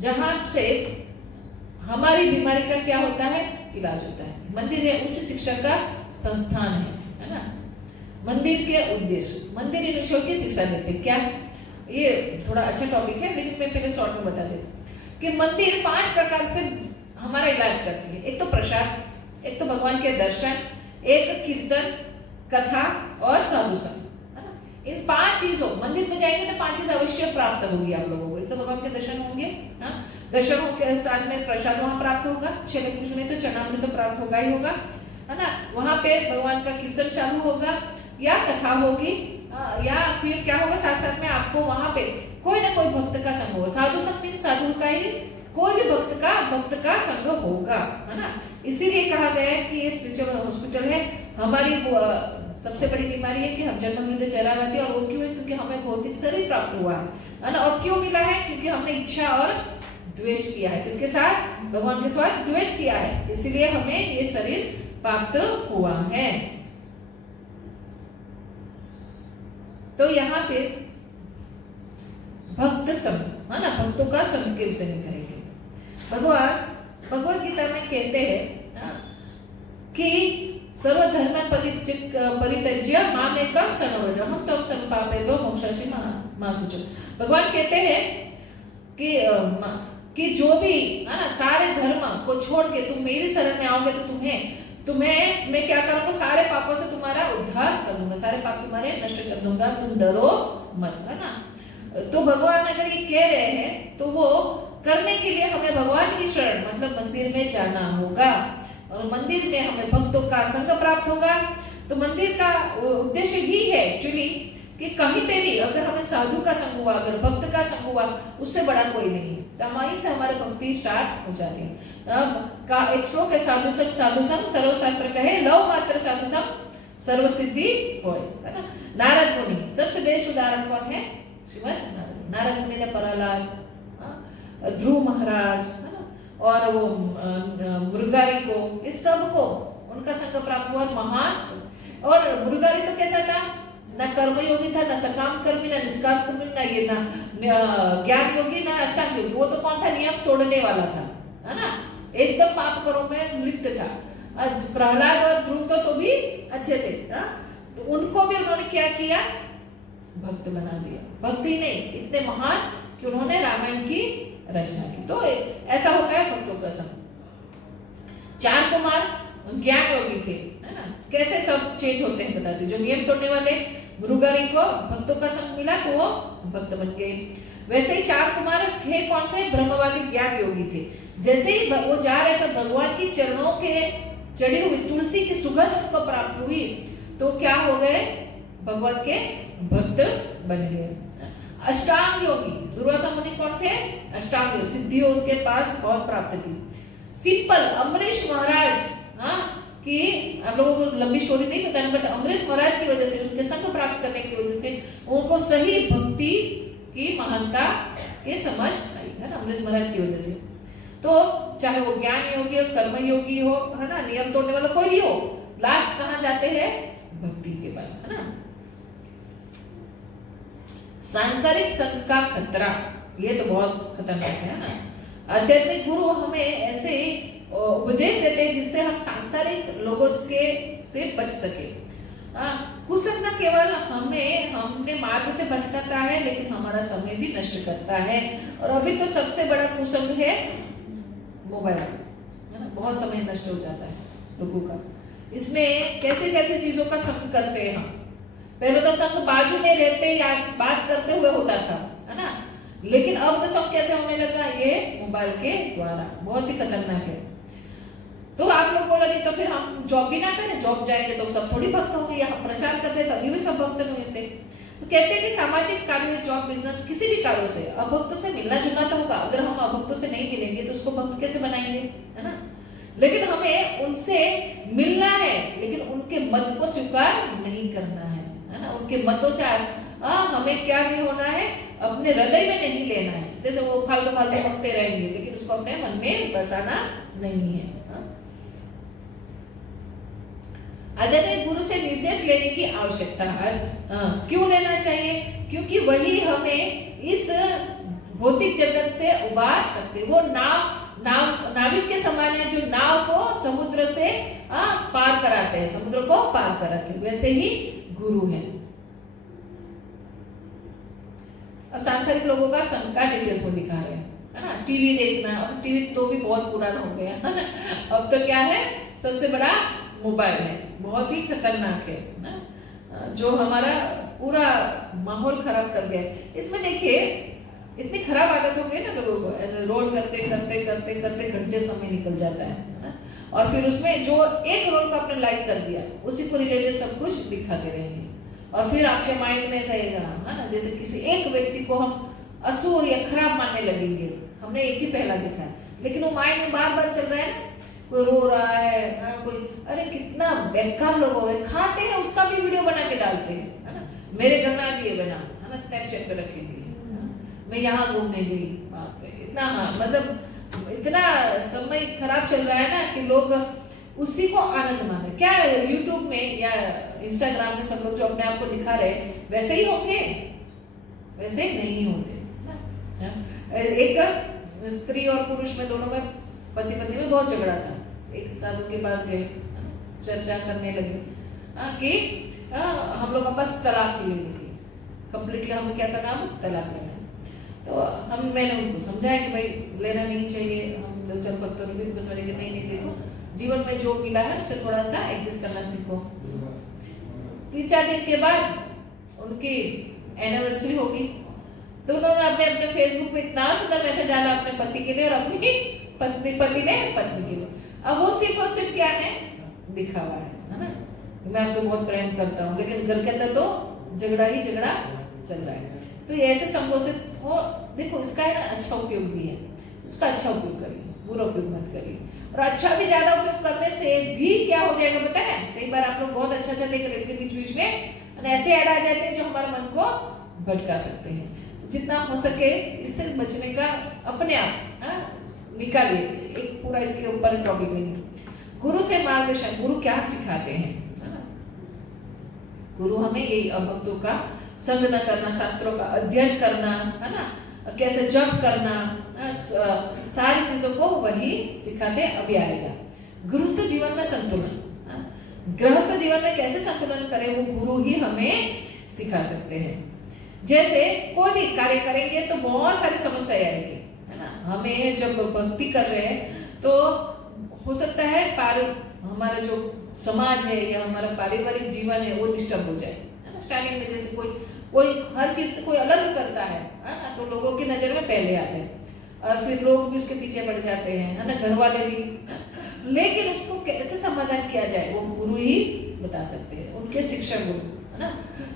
जहां से हमारी बीमारी का क्या होता है, इलाज होता है। मंदिर है उच्च शिक्षा का संस्थान है ना। मंदिर के उद्देश्य, मंदिर इन विषयों की शिक्षा देते हैं। क्या, ये थोड़ा अच्छा टॉपिक है, लेकिन मैं पहले शॉर्ट में बता देती कि मंदिर 5 प्रकार से हमारा इलाज करती है। एक तो प्रसाद, एक तो भगवान के दर्शन, एक कीर्तन, कथा और साधु संग, है ना। इन 5 चीजों, मंदिर में जाएंगे तो 5 चीज अवश्य प्राप्त होगी आप लोगों को। एक तो भगवान के दर्शन होंगे, हाँ, दर्शनों के साथ में प्रसाद वहां प्राप्त होगा, छह कुछ नहीं तो चरणामृत तो प्राप्त होगा ही होगा, है ना। वहां पे भगवान का कीर्तन चालू होगा या कथा होगी, या फिर क्या होगा, साथ साथ में आपको वहां पे कोई ना कोई भक्त का संग होगा। साधु संग मीन्स साधु का ही कोई भी भक्त का संग होगा, है ना। इसीलिए कहा गया है कि ये स्पिरिचुअल हॉस्पिटल है। हमारी सबसे बड़ी बीमारी है कि हम जन्म मृत्यु जरा व्याधि, और वो क्यों है, क्योंकि हमें भौतिक शरीर प्राप्त हुआ है ना। और क्यों मिला है, क्योंकि हमने इच्छा और द्वेष किया है, किसके साथ, भगवान के साथ द्वेष किया है, इसलिए हमें ये शरीर प्राप्त हुआ है। तो यहाँ पे भक्त संग, है ना, भक्तों का संग के विषय में करेंगे। भगवान भगवद गीता में कहते हैं कि सर्वधर्म परित्यज्य मामेकं शरणं व्रज त्वं सर्वपापेभ्यो मोक्षयसि मा शुचः। भगवान कहते हैं कि जो भी, है ना, सारे धर्म को छोड़ के तुम मेरी शरण में आओगे तो तुम्हें मैं क्या करूंगा, सारे पापों से तुम्हारा उद्धार करूंगा, सारे पाप तुम्हारे नष्ट कर दूंगा, तुम डरो मत, है ना। तो भगवान अगर ये कह रहे हैं तो वो करने के लिए हमें भगवान की शरण, मतलब मंदिर में जाना होगा, और मंदिर में हमें भक्तों का संग प्राप्त होगा। तो मंदिर का उद्देश्य ही है एक्चुअली कि कहीं पे भी अगर हमें साधु का संग हुआ, अगर भक्त का संग हुआ, उससे बड़ा कोई नहीं है। तो वहीं से हमारे भक्ति स्टार्ट हो जाती है। का एक श्लोक है, साधु संग सर्वशास्त्र कहे, लव मात्र साधु संग सर्व सिद्धि होय, है ना। नारद मुनि सबसे बेस्ट उदाहरण कौन है, श्रीमद नारद मुनि ने प्रहलाद, ध्रुव महाराज, है ना, और वो मृगारी को, इस सब को उनका संग प्राप्त हुआ, महान। और मृगारी तो कैसा था, ना कर्म योगी था, ना सकाम कर्मी, ना निष्काम कर्मी, ना ये ना ज्ञान योगी, ना अष्टांग योगी। वो तो कौन था? नियम तोड़ने वाला था, है ना, एकदम पाप कर्म में लिप्त था। प्रहलाद और ध्रुव तो भी अच्छे थे, तो उनको भी उन्होंने क्या किया? भक्त बना दिया। भक्ति नहीं, इतने महान कि उन्होंने रामायण की रचना की। तो ऐसा होता है भक्तों का संग। 4 कुमार ज्ञान योगी थे, है ना। कैसे सब चेंज होते हैं बताते। जो नियम तोड़ने वाले मृगारी को भक्तों का संग मिला तो वो भक्त बन गए। वैसे ही 4 कुमार थे कौन से? ब्रह्मवादी ज्ञान योगी थे। जैसे ही वो जा रहे थे, भगवान की चरणों के चढ़ी हुई तुलसी की सुगंध उनको प्राप्त हुई, तो क्या हो गए? भगवान के भक्त बन गए। अष्टांग योगी, दुर्वासा मुनि कौन थे? अष्टांग योगी, सिद्धि उनके पास बहुत प्राप्त थी। सिंपल अमरीश महाराज, कि आप लोगों को लंबी स्टोरी नहीं बताना, बट अमरीश महाराज की वजह से, उनके संग प्राप्त करने की वजह से उनको सही भक्ति की महानता की समझ आई, है ना, अमरीश महाराज की वजह से। तो चाहे वो ज्ञान योगी हो, कर्म योगी हो, है ना, नियम तोड़ने वाला कोई हो, लास्ट कहाँ जाते हैं? भक्ति के पास, है ना। सांसारिक संग का खतरा, ये तो बहुत खतरनाक है ना। आध्यात्मिक गुरु हमें ऐसे उपदेश देते हैं जिससे हम सांसारिक लोगों से बच सके। कुसंग न केवल हमें हमने मार्ग से भटकाता है, लेकिन हमारा समय भी नष्ट करता है। और अभी तो सबसे बड़ा कुसंग है मोबाइल, है ना। बहुत समय नष्ट हो जाता है लोगों का। इसमें कैसे कैसे चीजों का संग करते हैं हम। पहले तो संग बाजू में रहते या बात करते हुए होता था, है ना, लेकिन अब तो संग कैसे होने लगा? ये मोबाइल के द्वारा। बहुत ही खतरनाक है। तो आप लोग बोलोगे तो फिर हम जॉब भी ना करें, जॉब जाएंगे तो सब थोड़ी भक्त होंगे, या हम प्रचार करते तभी भी सब भक्त नहीं होते। तो कहते हैं कि सामाजिक कार्य, जॉब, बिजनेस, किसी भी कार्यों से अभक्तों से मिलना जुलना तो होगा। अगर हम अभक्तों से नहीं मिलेंगे तो उसको भक्त कैसे बनाएंगे, है ना। लेकिन हमें उनसे मिलना है, लेकिन उनके मत को स्वीकार नहीं करना है ना। उनके मतों से हमें क्या भी होना है? अपने हृदय में नहीं लेना है। जैसे वो फालतू फालतू बकते रहेंगे, लेकिन उसको अपने मन में बसाना नहीं है। आध्यात्मिक गुरु से निर्देश लेने की आवश्यकता है। क्यों लेना चाहिए? क्योंकि वही हमें इस भौतिक जगत से उबार सकते। वो नाविक के समान है, जो नाव को समुद्र से पार कराते हैं, समुद्र को पार कराते हैं, वैसे ही गुरु है। अब सांसारिक लोगों का संग का डिटेल्स वो दिखा रहे हैं, है ना। टीवी देखना, और टीवी तो भी बहुत पुराना हो गया, है ना। अब तो क्या है? सबसे बड़ा मोबाइल है, बहुत ही खतरनाक है ना, जो हमारा पूरा माहौल खराब कर दिया है। इसमें देखिए इतनी खराब आदत हो गई ना लोगों को, ऐसे रोल करते करते करते करते घंटे समय निकल जाता है ना। और फिर उसमें जो एक रोल को आपने लाइक कर दिया, उसी को रिलेटेड सब कुछ दिखाते रहेंगे, और फिर आपके माइंड में ऐसा है ना, जैसे किसी एक व्यक्ति को हम असुर या खराब मानने लगेंगे। हमने एक ही पहला देखा है, लेकिन वो माइंड में बार बार चल रहा है ना। कोई रो रहा है, कोई, अरे कितना बेकार लोग हो गए, खाते हैं उसका भी वीडियो बना के डालते हैं, है ना। मेरे घर में आज ये बना, है ना, स्नैपचैट पे रखेंगे, मैं यहाँ घूमने गई, बाप रे, इतना, मतलब इतना समय खराब चल रहा है ना कि लोग उसी को आनंद मान रहे। क्या यूट्यूब में या इंस्टाग्राम में सब लोग जो अपने आप को दिखा रहे वैसे ही होंगे? वैसे नहीं होते ना। एक स्त्री और पुरुष में, दोनों में, पति पत्नी में बहुत झगड़ा था। एक साधु के पास गए, चर्चा करने लगे कि हम लोग बस तलाक ले लेंगे, कंप्लीटली हमें क्या करना, हम तलाक लेना। तो मैंने उनको समझाया कि भाई लेना नहीं चाहिए। हम दो चार भक्तों ने भी बस नहीं देखो, जीवन में जो मिला है उससे थोड़ा सा एडजस्ट करना सीखो। 3-4 दिन के बाद उनकी एनिवर्सरी होगी, तो उन्होंने अपने फेसबुक पे इतना सुंदर मैसेज डाला अपने पति के लिए और अपनी पति ने पत्नी के लिए। अब वो सिर्फ और सिर्फ क्या है? दिखावा है ना। मैं आपसे बहुत प्रेम करता हूँ, लेकिन घर के अंदर तो झगड़ा ही झगड़ा चल रहा है। तो ये ऐसे संबोधित हो, देखो इसका है ना अच्छा उपयोग भी है, उसका अच्छा उपयोग करिए, बुरा उपयोग मत करिए। और अच्छा भी ज्यादा उपयोग करने से भी क्या हो जाएगा पता है? कई बार आप लोग बहुत अच्छा अच्छा देख रहे थे, बीच बीच में ऐसे ऐड आ जाते हैं जो हमारे मन को भटका सकते हैं। तो जितना हो सके इससे बचने का अपने आप निकालिए। एक पूरा इसके ऊपर टॉपिक लेंगे, गुरु से मार्गदर्शन। गुरु क्या सिखाते हैं? गुरु हमें यही अभक्तों का संग न करना, शास्त्रों का अध्ययन करना, है ना, कैसे जप करना, सारी चीजों को वही सिखाते। अभी आएगा गृहस्थ जीवन में संतुलन। गृहस्थ जीवन में कैसे संतुलन करें वो गुरु ही हमें सिखा सकते हैं। जैसे कोई भी कार्य करेंगे तो बहुत सारी समस्याएं आएगी, है ना। हमें जब भक्ति कर रहे हैं तो हो सकता है हमारा जो समाज है या हमारा पारिवारिक जीवन है वो डिस्टर्ब हो जाए, है ना। स्टार्टिंग में जैसे कोई हर चीज से कोई अलग करता है ना, तो लोगों की नजर में पहले आते हैं और फिर लोग भी उसके पीछे पड़ जाते हैं, है ना, घर वाले भी। लेकिन उसको कैसे समाधान किया जाए वो गुरु ही बता सकते हैं, उनके शिक्षक गुरु, है ना,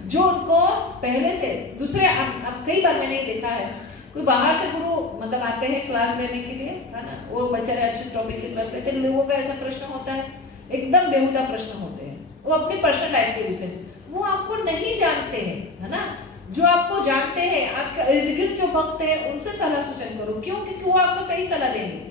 जो उनको पहले से दूसरे। अब कई बार मैंने देखा है कोई बाहर से गुरु मतलब आते हैं क्लास लेने के लिए, है ना, वो बेचारे अच्छे टॉपिक की क्लास लेते हैं, लोगों का ऐसा प्रश्न होता है, एकदम बेहुदा प्रश्न होते हैं, वो अपनी पर्सनल लाइफ के विषय, वो आपको नहीं जानते हैं, है ना। जो आपको जानते हैं, आपके इर्द गिर्द जो भक्त हैं उनसे सलाह सूचन करो। क्यों? क्योंकि वो आपको सही सलाह देंगे।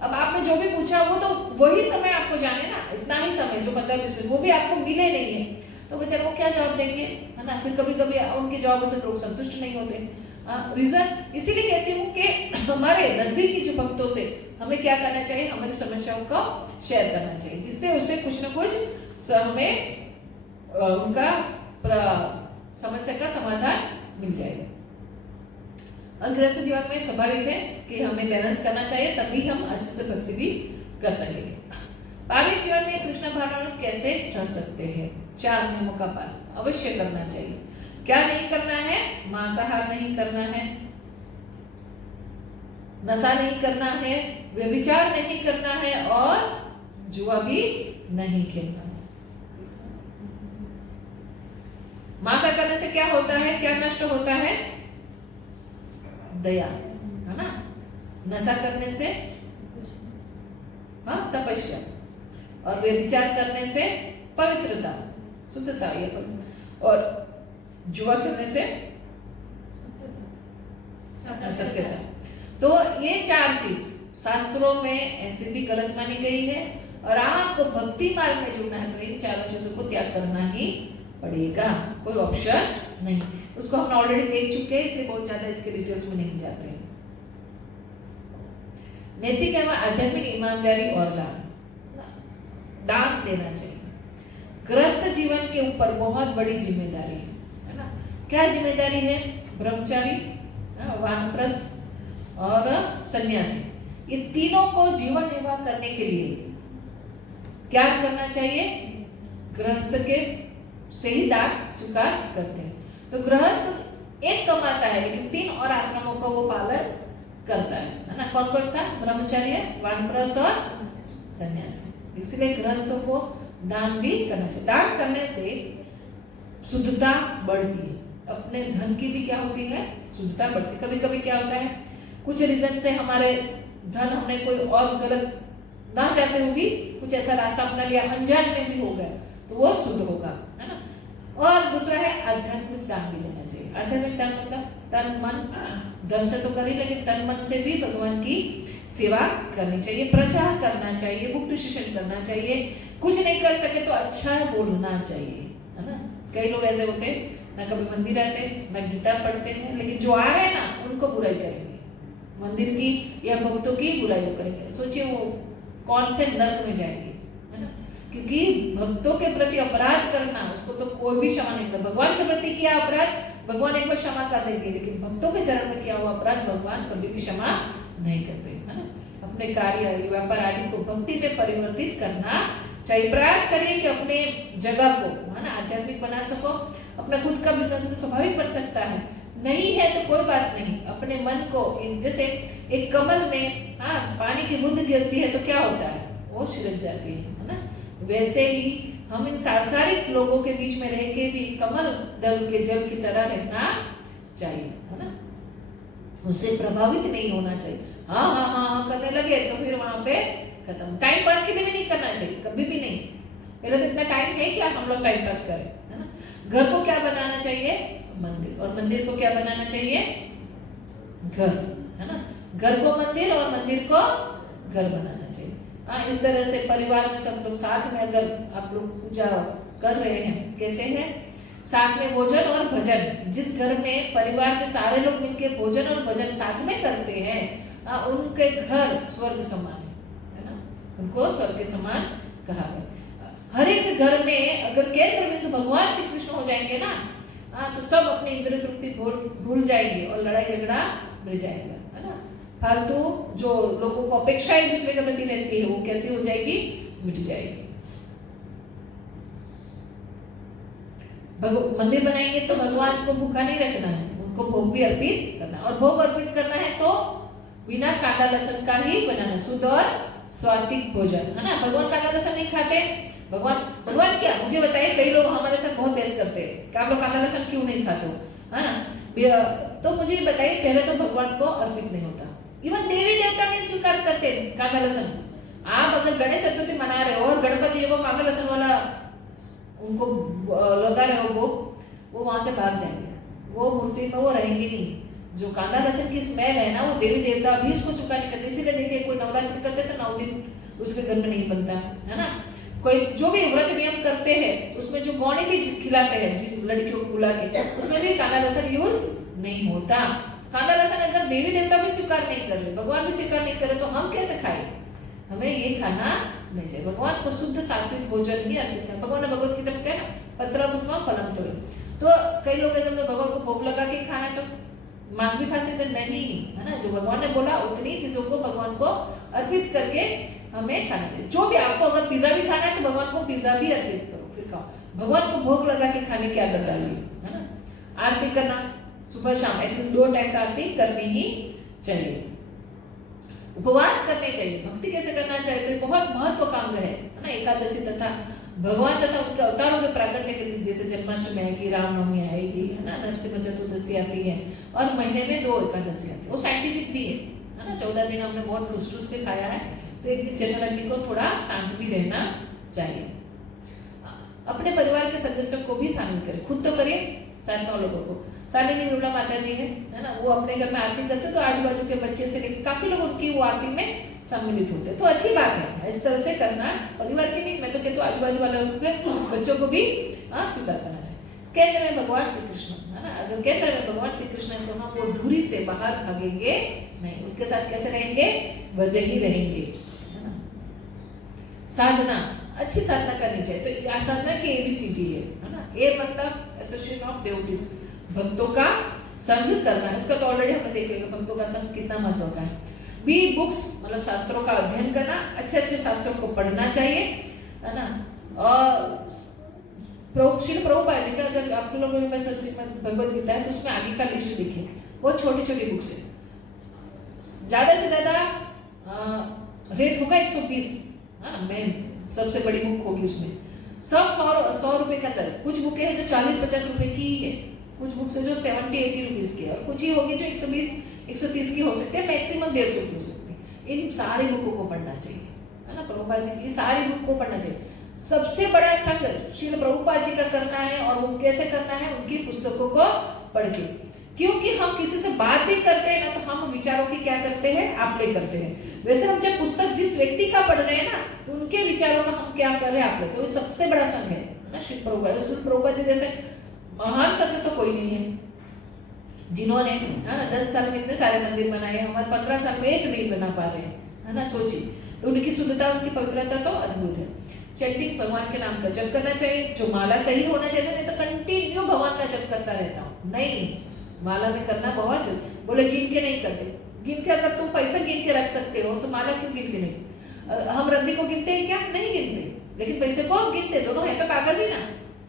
अब आपने जो भी पूछा वो तो वही समय आपको जाने ना, इतना ही समय जो 15-20 मिनट वो भी आपको मिले नहीं है, तो बेचारे वो क्या जवाब देंगे, है ना। फिर कभी कभी उनके जवाब से लोग संतुष्ट नहीं होते। रीजन इसीलिए कहती हूँ कि हमारे नजदीकी जो भक्तों से हमें क्या करना चाहिए, हमारी समस्याओं को शेयर करना चाहिए, जिससे उसे कुछ ना कुछ हमें उनका समस्या का समाधान मिल जाएगा। और गृहस्थ जीवन में स्वाभाविक है कि हमें बैलेंस करना चाहिए, तभी हम अच्छे से भक्ति भी कर सकेंगे। पार्विक जीवन में कृष्ण भावनामृत कैसे रह सकते हैं? 4 नियमों का पालन अवश्य करना चाहिए। क्या नहीं करना है? मांसाहार नहीं करना है, नशा नहीं करना है, व्यभिचार नहीं करना है और जुआ भी नहीं खेलना है। मांसा करने से क्या होता है, क्या नष्ट होता है? दया, है ना। नशा करने से तपस्या, और व्यभिचार करने से पवित्रता, शुद्धता, और जुआ करने से असत्यता। तो ये 4 चीज शास्त्रों में ऐसे भी गलत मानी गई है, और आपको भक्ति मार्ग में जुड़ना है तो इन 4 चीजों को त्याग करना ही पड़ेगा, कोई ऑप्शन नहीं। उसको हमने ऑलरेडी देख चुके हैं, इसलिए बहुत ज्यादा इसके डिटेल्स में नहीं जाते हैं। नैतिक एवं आध्यात्मिक ईमानदारी और दान देना चाहिए। गृहस्थ जीवन के ऊपर बहुत बड़ी जिम्मेदारी है ना। क्या जिम्मेदारी है? ब्रह्मचारी, वानप्रस्थ और सन्यासी, ये तीनों को जीवन निर्वाह करने के लिए क्या करना चाहिए? गृहस्थ के से ही दान स्वीकार करते हैं। तो गृहस्थ एक कमाता है लेकिन 3 और आश्रमों का वो पालन करता है ना। कौन कौन सा? ब्रह्मचर्य, वानप्रस्थ और सन्यासी। इसलिए गृहस्थों को दान भी करना चाहिए। दान करने से शुद्धता बढ़ती है, अपने धन की भी क्या होती है? शुद्धता बढ़ती है। कभी कभी क्या होता है, कुछ रीजन से हमारे धन हमने कोई और गलत ना चाहते हुए भी कुछ ऐसा रास्ता अपना लिया, अनजान में भी हो गया, तो वो शुद्ध होगा, है ना। और दूसरा है आध्यात्मिक दान भी देना चाहिए। आध्यात्मिक दान मतलब तन मन धन से तो करी, लेकिन तन मन से भी भगवान की सेवा करनी चाहिए, प्रचार करना चाहिए, बुक डिस्कशन करना चाहिए। कुछ नहीं कर सके तो अच्छा बोलना चाहिए, है ना। कई लोग ऐसे होते हैं ना, कभी मंदिर आते ना गीता पढ़ते हैं, लेकिन जो आ रहे हैं ना उनको बुराई करेंगे, मंदिर की या भक्तों की बुराई करेंगे। सोचिए वो कौन से नर्क में जाएंगे, है ना। क्योंकि भक्तों के प्रति अपराध करना उसको तो कोई भी क्षमा नहीं करता। भगवान के प्रति किया अपराध भगवान एक बार क्षमा कर देंगे, लेकिन भक्तों के चरण में किया हुआ अपराध भगवान कभी भी क्षमा नहीं करते, है ना। अपने कार्य व्यापार आदि को भक्ति में परिवर्तित करना चाहिए। प्रयास करिए कि अपने जगह को, है ना, आध्यात्मिक बना सको। अपना खुद का बिजनेस तो स्वाभाविक बन सकता है, नहीं है तो कोई बात नहीं। अपने मन को, जैसे एक कमल में पानी की बूंद गिरती है तो क्या होता है? वो सिरक जाती है ना। वैसे ही हम इन सांसारिक लोगों के बीच में रह के भी कमल दल के जल की तरह रहना चाहिए, है ना। उससे प्रभावित नहीं होना चाहिए। हाँ हाँ हाँ हाँ करने लगे तो फिर वहां पे खत्म। टाइम पास के लिए भी नहीं करना चाहिए, कभी भी नहीं। पहले तो इतना टाइम है क्या हम लोग टाइम पास करें, है ना। घर को क्या बनाना चाहिए? मंदिर। और मंदिर को क्या बनाना चाहिए? घर, है ना। घर को मंदिर और मंदिर को घर बनाना चाहिए। इस तरह से परिवार में सब लोग साथ में अगर आप लोग पूजा कर रहे हैं, कहते हैं साथ में भोजन और भजन। जिस घर में परिवार के सारे लोग मिलकर भोजन और भजन साथ में करते हैं, उनके घर स्वर्ग समान है ना, उनको स्वर्ग के समान कहा गया। हर एक घर में अगर केंद्र बिंदु भगवान श्री कृष्ण हो जाएंगे ना, तो सब अपनी इंद्रिय तृप्ति भूल जाएंगे और लड़ाई झगड़ा मिल जाएगा, है ना। फालतू जो लोगों को अपेक्षा एक दूसरे के प्रति रहती है, वो कैसी हो जाएगी, मिट जाएगी। मंदिर बनाएंगे तो भगवान को भूखा नहीं रखना है, उनको भोग भी अर्पित करना है। और भोग अर्पित करना है तो बिना कांदा लहसुन का ही बनाना, शुद्ध और स्वात्विक भोजन, है ना। भगवान कांदा लहसुन नहीं खाते। भगवान क्या, मुझे बताइए, कई लोग हमारे साथ बहुत बहस करते हैं कि आप लोग कांदा लहसुन क्यों नहीं खाते हो, है ना। तो मुझे बताइए, पहले तो भगवान को अर्पित नहीं होता। इवन देवी देवता नहीं स्वीकार करते कांदा लहसुन। आप अगर गणेश चतुर्थी मना रहे हो और गणपति जी को कांदा लहसुन वाला उनको लगा रहे हो, वो वहां से भाग जाएंगे, वो मूर्ति में वो रहेंगे नहीं। जो कांदा लहसुन की स्मेल है ना, वो देवी देवता भी उसको स्वीकार नहीं करते। इसीलिए देखिए, कोई नवरात्रि करते तो 9 दिन उसके घर में नहीं बनता, है ना। कोई जो भी व्रत नियम करते हैं उसमें जो गौणी भी खिलाते हैं जिन लड़कियों को बुला के, उसमें भी कांदा लहसुन यूज नहीं होता। कांदा लहसुन अगर देवी देवता भी स्वीकार नहीं कर रहे, भगवान भी स्वीकार नहीं करे, तो हम कैसे खाए? हमें ये खाना नहीं चाहिए। भगवान को शुद्ध सात्विक भोजन ही अर्पित करना। भगवान ने भगवत गीता में कहा ना, पत्र पुष्पम फलम तोय। तो कई लोग ऐसे भगवान को भोग लगा के खाना है तो मांस भी खा सकते नहीं, है ना। जो भगवान ने बोला उतनी चीजों को भगवान को अर्पित करके हमें खाना चाहिए। जो भी आपको अगर पिज्जा भी खाना है तो भगवान को पिज्जा भी अर्पित करो, फिर खाओ। भगवान को भोग लगा के खाने की आदत डालिए, है ना। आरती करना सुबह शाम एटलीस्ट 2 टाइम आरती करनी ही चाहिए। उपवास करने चाहिए। भक्ति कैसे करना चाहिए, तो बहुत महत्वाकांक्षी है ना। एकादशी तथा भगवान तथा उनके अवतारों के प्राकट्य के दिन, जैसे जन्माष्टमी आएगी, रामनवमी आएगी, है ना, नरसिंह चतुर्दशी आती है, और महीने में 2 एकादशी आती है। वो साइंटिफिक भी है ना। 14 दिन हमने बहुत ठूस के खाया है, तो एक दिन जनरली को थोड़ा शांत भी रहना चाहिए। अपने परिवार के सदस्यों को भी शामिल करें, खुद तो करिए, साथ 9 लोगों को। शालिनी विमला माता जी है ना, वो अपने घर में आरती करते तो आजू बाजू के बच्चे से लेकर काफी लोग उनकी वो आरती में सम्मिलित होते, तो अच्छी बात है। इस तरह से करना परिवार के लिए, मैं तो कहती हूँ आजू बाजू वाले बच्चों को भी स्वीकार करना चाहिए। केंद्र में भगवान श्री कृष्ण, है ना। अगर केंद्र में भगवान श्री कृष्ण है तो हम वो धुरी से बाहर भागेंगे नहीं, उसके साथ कैसे रहेंगे, बंधे ही रहेंगे, है ना। साधना, अच्छी साधना करनी चाहिए। तो साधना की ABCD है ना। ए मतलब एसोसिएशन ऑफ डिवोटीज, भक्तों का संग करना है। उसका तो ऑलरेडी हमने देख लिया, भक्तों का संग कितना महत्व होता है। बी बुक्स मतलब शास्त्रों का अध्ययन करना, अच्छे शास्त्रों को पढ़ना चाहिए, है ना। और श्रील प्रभुपाद जी का अगर आप लोगों ने भगवत गीता है तो उसमें आगे का लिस्ट देखिए, वो छोटी बुक्स है। ज्यादा से ज्यादा रेट होगा 120, मैं सबसे बड़ी बुक होगी उसमें सब 100 रुपए के अंदर। कुछ बुकें हैं जो 40-50 रुपए की ही है, कुछ बुक्स है जो 70-80 रुपीज की है, और कुछ ही होगी जो 120-130 की हो सकती है, मैक्सिमम 150 की हो सकती है। इन सारी बुकों को पढ़ना चाहिए, है ना। प्रभुपाद जी की सारी बुक को पढ़ना चाहिए। सबसे बड़ा संग श्रील प्रभुपाद जी का करना है, और वो कैसे करना है, उनकी पुस्तकों को पढ़ के। क्योंकि हम किसी से बात भी करते हैं ना, तो हम विचारों की क्या करते हैं, अप्लाई करते हैं। वैसे हम जब पुस्तक जिस व्यक्ति का पढ़ रहे हैं ना, तो उनके विचारों का हम क्या कर रहे हैं, अप्लाई। तो ये सबसे बड़ा संग है ना, श्री प्रभुपाद जी जैसे महान संत तो कोई नहीं है, जिन्होंने 10 साल में इतने सारे मंदिर बनाए, हमारे 15 साल में एक नहीं बना पा रहे, है ना। सोचिए, तो उनकी शुद्धता, उनकी पवित्रता तो अद्भुत है। चैंटिंग, भगवान के नाम का जप करना चाहिए, जो माला सही होना चाहिए, नहीं तो कंटिन्यू भगवान का जप करता रहता हूँ, नहीं, माला में करना बहुत जरूरी। बोले गिन के नहीं करते, गिन के अगर तुम पैसा गिन के रख सकते हो तो माला क्यों गिन के नहीं? हम रद्दी को गिनते हैं क्या? नहीं गिनते, लेकिन पैसे को गिनते, दोनों है तो कागज ही ना।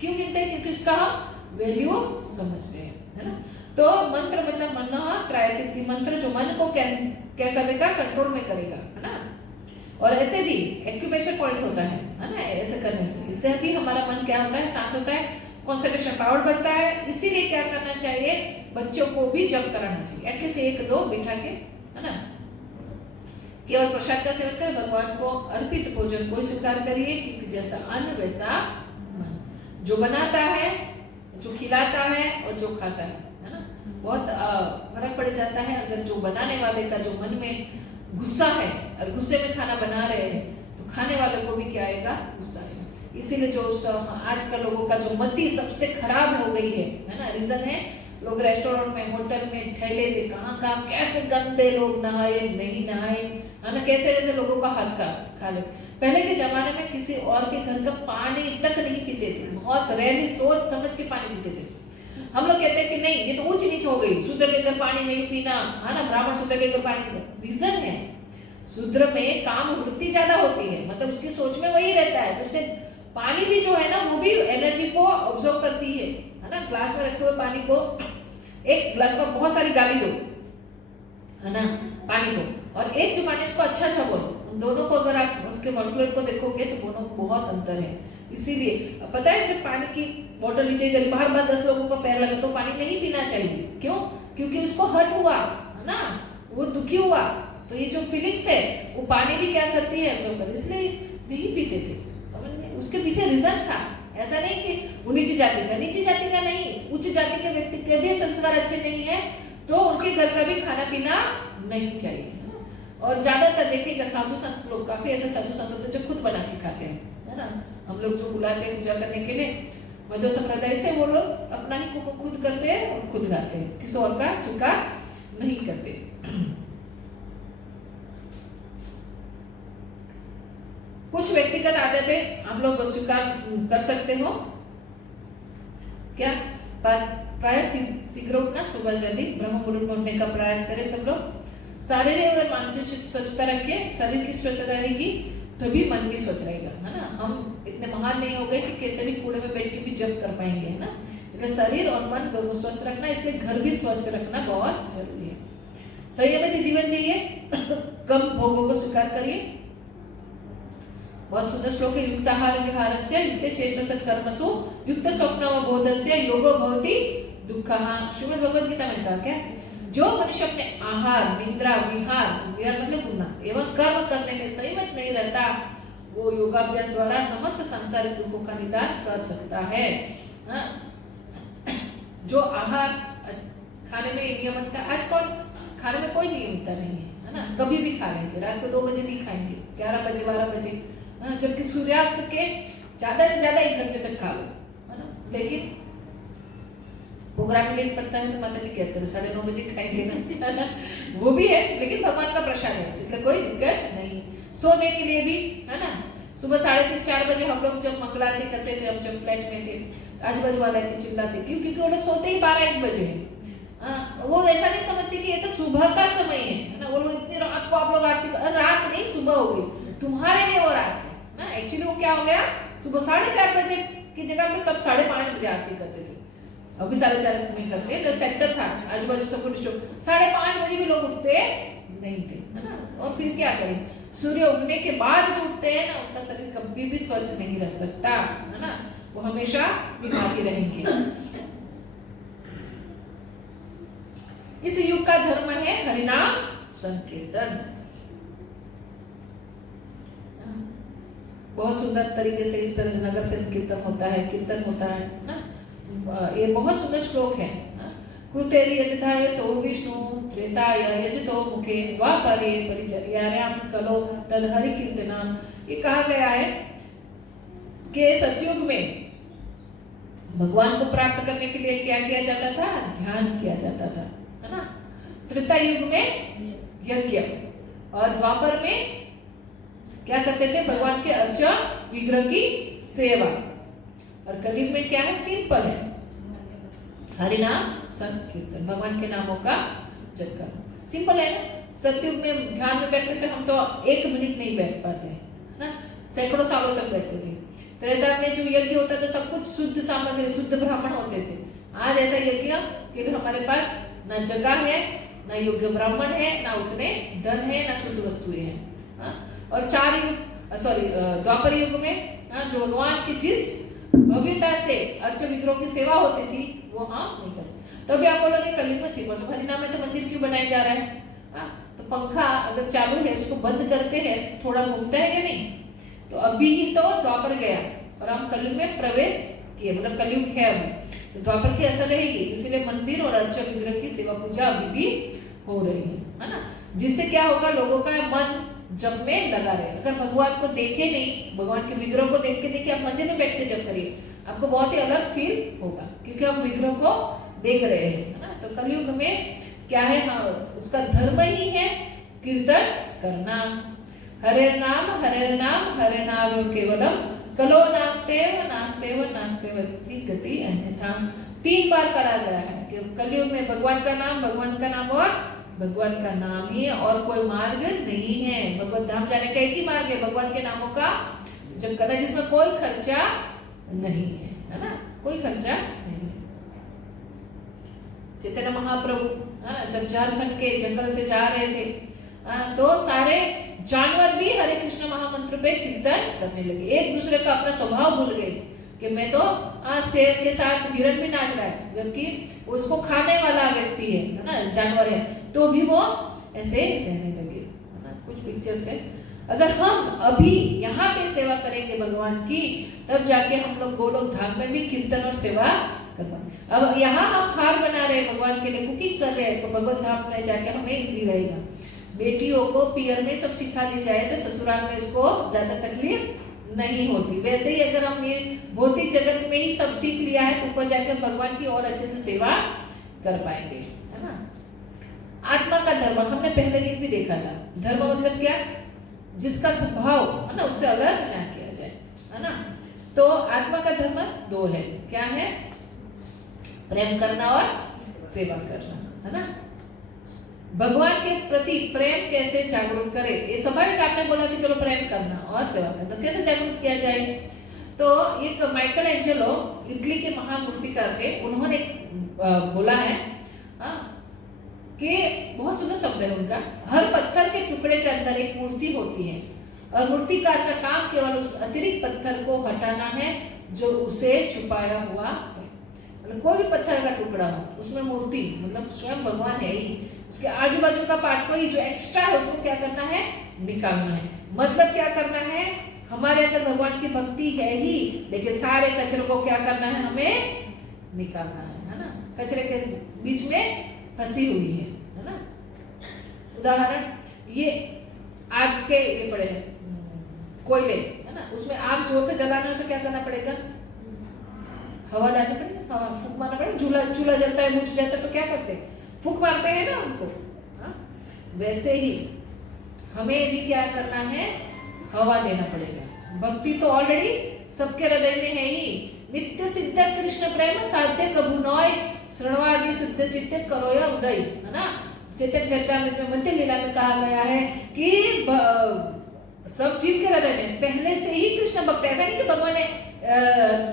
क्यों गिनते हैं? क्योंकि इसका हम वैल्यू समझते हैं, है ना। तो मंत्र मतलब मन त्रायती, मंत्र जो मन को क्या करेगा, कंट्रोल में करेगा, है ना। और ऐसे भी एक्यूप्रेशर पॉइंट होता है ना, ऐसे करने से इससे भी हमारा मन क्या होता है, शांत होता है, कंसंट्रेशन पावर बढ़ता है। इसीलिए क्या करना चाहिए, बच्चों को भी जप कराना चाहिए, एटलीस्ट 1-2 बिठा के, है ना। केवल प्रसाद का सेवन कर, भगवान को अर्पित भोजन को स्वीकार करिए, क्योंकि जैसा अन्न वैसा मन। जो बनाता है, जो खिलाता है और जो खाता है ना, बहुत फर्क पड़ जाता है। अगर जो बनाने वाले का जो मन में गुस्सा है और गुस्से में खाना बना रहे हैं, तो खाने वाले को भी क्या आएगा, गुस्सा आएगा। इसीलिए जो आजकल लोगों का जो मति सबसे खराब हो गई है ना, रीजन है लोग रेस्टोरेंट में, होटल में, ठेले पे, कहाँ कैसे गंदे लोग नहाए नहीं नहाए, है ना, कैसे कैसे लोगों का हाथ खा लेते। पहले के जमाने में किसी और के घर का पानी तक नहीं पीते थे, बहुत रेयरली सोच समझ के पानी पीते थे। हम लोग कहते हैं कि नहीं ये तो ऊंच नीच हो गई, शूद्र के घर पानी नहीं पीना, है ना, ब्राह्मण शूद्र के घर पानी। रीजन है शूद्र में काम वृत्ति ज्यादा होती है, मतलब उसकी सोच में वही रहता है, तो उसने पानी भी जो है ना वो भी एनर्जी को ऑब्जर्व करती है ना। ग्लास में रखे हुए पानी को, एक ग्लास में बहुत सारी गाली दो, है ना, पानी को, और एक जो पानी उसको अच्छा अच्छा बोलो, उन दोनों को अगर आप उनके मॉलिक्यूल को देखोगे तो दोनों बहुत अंतर है। इसीलिए पता है जब पानी की बोतल नीचे गिरी, बार बार 10 लोगों का पैर लगे तो पानी नहीं पीना चाहिए। क्यों? क्योंकि उसको हर्ट हुआ, है ना, वो दुखी हुआ, तो ये जो फीलिंग्स है वो पानी भी क्या करती है, इसलिए नहीं पीते थे। उसके पीछे रीजन था, ऐसा नहीं कि वो नीची जाति का नहीं, उच्च जाति के व्यक्ति के भी संस्कार अच्छे नहीं है तो उनके घर का भी खाना पीना नहीं चाहिए। और ज्यादातर देखिएगा साधु संत लोग, काफी ऐसे साधु संत होते हैं जो खुद बना के खाते हैं, है ना। हम लोग जो बुलाते हैं पूजा करने के लिए, मध्य संप्रदाय से, वो लोग अपना ही खुद करते हैं और खुद गाते हैं, किसी और का स्वीकार नहीं करते। कुछ व्यक्तिगत आदतें आप लोग स्वीकार कर सकते हो क्या? प्राय शीघ्र उठना, सुबह जल्दी ब्रह्म मुहूर्त में उठने का प्रयास करें सब लोग। शारीरिक और मानसिक स्वच्छता रखिए, शरीर की स्वच्छता रहेगी तभी मन भी स्वच्छ रहेगा, है ना। हम इतने महान नहीं हो गए कि कैसे भी कूड़े में बैठ के भी जप कर पाएंगे, है ना। इसलिए शरीर और मन दोनों स्वस्थ रखना, इसलिए घर भी स्वस्थ रखना बहुत जरूरी है। संयमित जीवन जिए, कम भोगों को स्वीकार करिए। बहुत सुंदर श्लोक है, युक्ताहार विहारस्य युक्ते चेष्टस्य कर्मसु युक्त स्वप्नवबोधस्य योगो भवति दुःखः। श्रीमद् भगवद गीता में कहा क्या, जो मनुष्य अपने आहार, निद्रा, विहार मतलब घूमना एवं कर्म करने में संयमित नहीं रहता, वो योगाभ्यास द्वारा समस्त सांसारिक दुखों का निदान कर सकता है। जो आहार खाने में नियमितता, आज कौन खाने में कोई नियमितता नहीं है ना, कभी भी खा लेंगे, रात को 2 बजे नहीं खाएंगे, 11 बजे 12 बजे, जबकि सूर्यास्त के ज्यादा से ज्यादा 1 घंटे तक खा लो, है ना। लेकिन प्रोग्राम लेट पड़ता है तो माता जी क्या करें, 9:30 बजे खाएंगे ना, वो भी है, लेकिन भगवान का प्रसाद है, इसलिए कोई दिक्कत नहीं। सोने के लिए भी, है ना, सुबह 3:30-4 बजे हम लोग जब मंगलारती करते थे, हम जब फ्लैट में थे, आजू-बाजू वाले चिल्लाते, क्योंकि वो लोग सोते ही 12-1 बजे हैं। वो ऐसा नहीं समझते कि ये तो सुबह का समय है ना, वो लोग इतनी रात को आप लोग आरती, रात नहीं सुबह हो गई तुम्हारे लिए, वो रात है ना। एक्चुअली वो क्या हो गया, सुबह 4:30 बजे की जगह पे तब 5:30 बजे आरती करते थे, अभी 4:30 में करते हैं, सेक्टर था आजू-बाजू सब कुछ, 5:30 बजे भी लोग उठते नहीं थे, है ना। और फिर क्या करें, सूर्य उगने के बाद जो उठते हैं ना, उनका शरीर कभी भी स्वच्छ नहीं रह सकता, है ना, वो हमेशा बीमारी रहेंगे। इस युग का धर्म है हरिनाम संकीर्तन। बहुत सुंदर तरीके से इस तरह से नगर से कीर्तन होता है, कीर्तन होता है ना। ये बहुत सुंदर श्लोक है। कृतेरि यतिथाय तो विष्णु त्रेताय यजतो मुखे द्वापरे परिचर्यायां कलो तदहरि कीर्तनम। ये कहा गया है कि सतयुग में भगवान को प्राप्त करने के लिए क्या किया जाता था, ध्यान किया जाता था, है ना। त्रेता युग में यज्ञ, और द्वापर में क्या करते थे, भगवान के अर्चा विग्रह की सेवा, और कलयुग में क्या है, सिंपल है, हरिनाम संकीर्तन, भगवान के नामों का जप करना, सिंपल है ना। सतयुग में ध्यान में बैठते थे हम तो 1 मिनट नहीं बैठ पाते हैं ना, सैकड़ों सालों तक बैठते थे। त्रेता में जो यज्ञ होता था सब कुछ शुद्ध सामग्री, शुद्ध ब्राह्मण होते थे। आज ऐसा यज्ञ कि हमारे पास न जगह है, न योग्य ब्राह्मण है, न उतने धन है, न शुद्ध वस्तुएं हैं। और द्वापर युग में जो भगवान की जिस भव्यता से अर्च विग्रह की सेवा होती थी वो नहीं कर सकते। तभी आप बोलोगे कलयुग में सेवा हरिनाम में तो मंदिर क्यों बनाया जा रहा है, तो पंखा अगर चालू है उसको बंद करते हैं तो थोड़ा घूमता है या नहीं। तो अभी ही तो द्वापर गया और हम कलयुग में प्रवेश किए, मतलब कलयुग है अभी, तो द्वापर की असर रहेगी, इसीलिए मंदिर और अर्च विग्रह की सेवा पूजा अभी भी हो रही है ना। जिससे क्या होगा, लोगों का मन जप में लगा रहे। अगर भगवान को देखे नहीं, भगवान के विग्रह को देख के देखिए, आप मंदिर में बैठ के जप करिए, आपको बहुत ही अलग फील होगा, क्योंकि आप विग्रह को देख रहे हैं, है ना। तो कलयुग में क्या है, हाँ उसका धर्म ही है कीर्तन करना। हरे नाम हरे नाम केवलम, कलो नास्तेव नास्तेव नास्तेव गति अन्यथा। 3 बार करा गया है कि कलयुग में भगवान का नाम और भगवान का नाम ही है, और कोई मार्ग नहीं है। भगवत धाम जाने का एक ही मार्ग है, भगवान के नामों का जप करना, जिसमें कोई खर्चा नहीं है ना, कोई खर्चा नहीं है। चैतन्य महाप्रभु है ना, जब झारखंड के जंगल से जा रहे थे, तो सारे जानवर भी हरे कृष्ण महामंत्र पे कीर्तन करने लगे। एक दूसरे का अपना स्वभाव भूल गए कि मैं तो शेर के साथ हिरण भी नाच रहा है, जबकि उसको खाने वाला व्यक्ति है ना, जानवर है, तो भी वो ऐसे रहने लगे, है ना। कुछ पिक्चर्स है। अगर हम अभी यहाँ पे सेवा करेंगे भगवान की, तब जाके हम लोग गोलोक धाम में भी कीर्तन और सेवा कर पाएंगे। अब यहाँ हम हार बना रहे हैं भगवान के लिए, कुकिंग कर रहे हैं, तो भगवत धाम में जाके हमें इजी रहेगा। बेटियों को पियर में सब सिखा दी जाए तो ससुराल में इसको ज्यादा तकलीफ नहीं होती। वैसे ही अगर हम ये भौतिक जगत में ही सब सीख लिया है, तो ऊपर जाकर भगवान की और अच्छे से सेवा कर पाएंगे, है ना। आत्मा का धर्म हमने पहले दिन भी देखा था। धर्म मतलब क्या, जिसका स्वभाव है ना उससे अलग ना किया जाए, है ना। तो आत्मा का धर्म 2 है, क्या है, प्रेम करना और सेवा करना, है ना। भगवान के प्रति प्रेम कैसे जागरूक करें, ये स्वाभाविक। आपने बोला कि चलो प्रेम करना और सेवा करना, तो कैसे जागरूक किया जाए। तो एक माइकल एंजेलो इटली के महान मूर्तिकार थे, उन्होंने बोला है कि बहुत सुंदर शब्द है उनका, हर पत्थर के टुकड़े के अंदर एक मूर्ति होती है, और मूर्तिकार का काम केवल उस अतिरिक्त पत्थर को हटाना है जो उसे छुपाया हुआ है। मतलब कोई भी पत्थर का टुकड़ा हो, उसमें मूर्ति मतलब स्वयं भगवान है ही, उसके आजू बाजू का पार्ट को ही जो एक्स्ट्रा है उसको क्या करना है, निकालना है। मतलब क्या करना है, हमारे अंदर भगवान की भक्ति है ही, लेकिन सारे कचरे को क्या करना है, हमें निकालना है ना। कचरे के बीच में फंसी हुई है ना। उदाहरण ये आग के ये पड़े हैं कोयले, है ना, उसमें आग जोर से जलाना है तो क्या करना पड़ेगा, हवा डालनी पड़ेगी, हवा फूंक मारना पड़ेगा। चूल्हा जलता है, बुझ जाता है, तो क्या करते हैं, फूंक मारते हैं ना उनको। वैसे ही हमें भी क्या करना है, हवा देना पड़ेगा। भक्ति तो ऑलरेडी सबके हृदय में है ही। नित्य सिद्ध कृष्ण प्रेम साध्य कबू नॉय, श्रवणादि शुद्ध चित्त करोया उदय, है ना। चैतन्य चरितामृत में मध्य लीला में कहा गया है कि सब जीव के हृदय में पहले से ही कृष्ण भक्त। ऐसा नहीं कि भगवान ने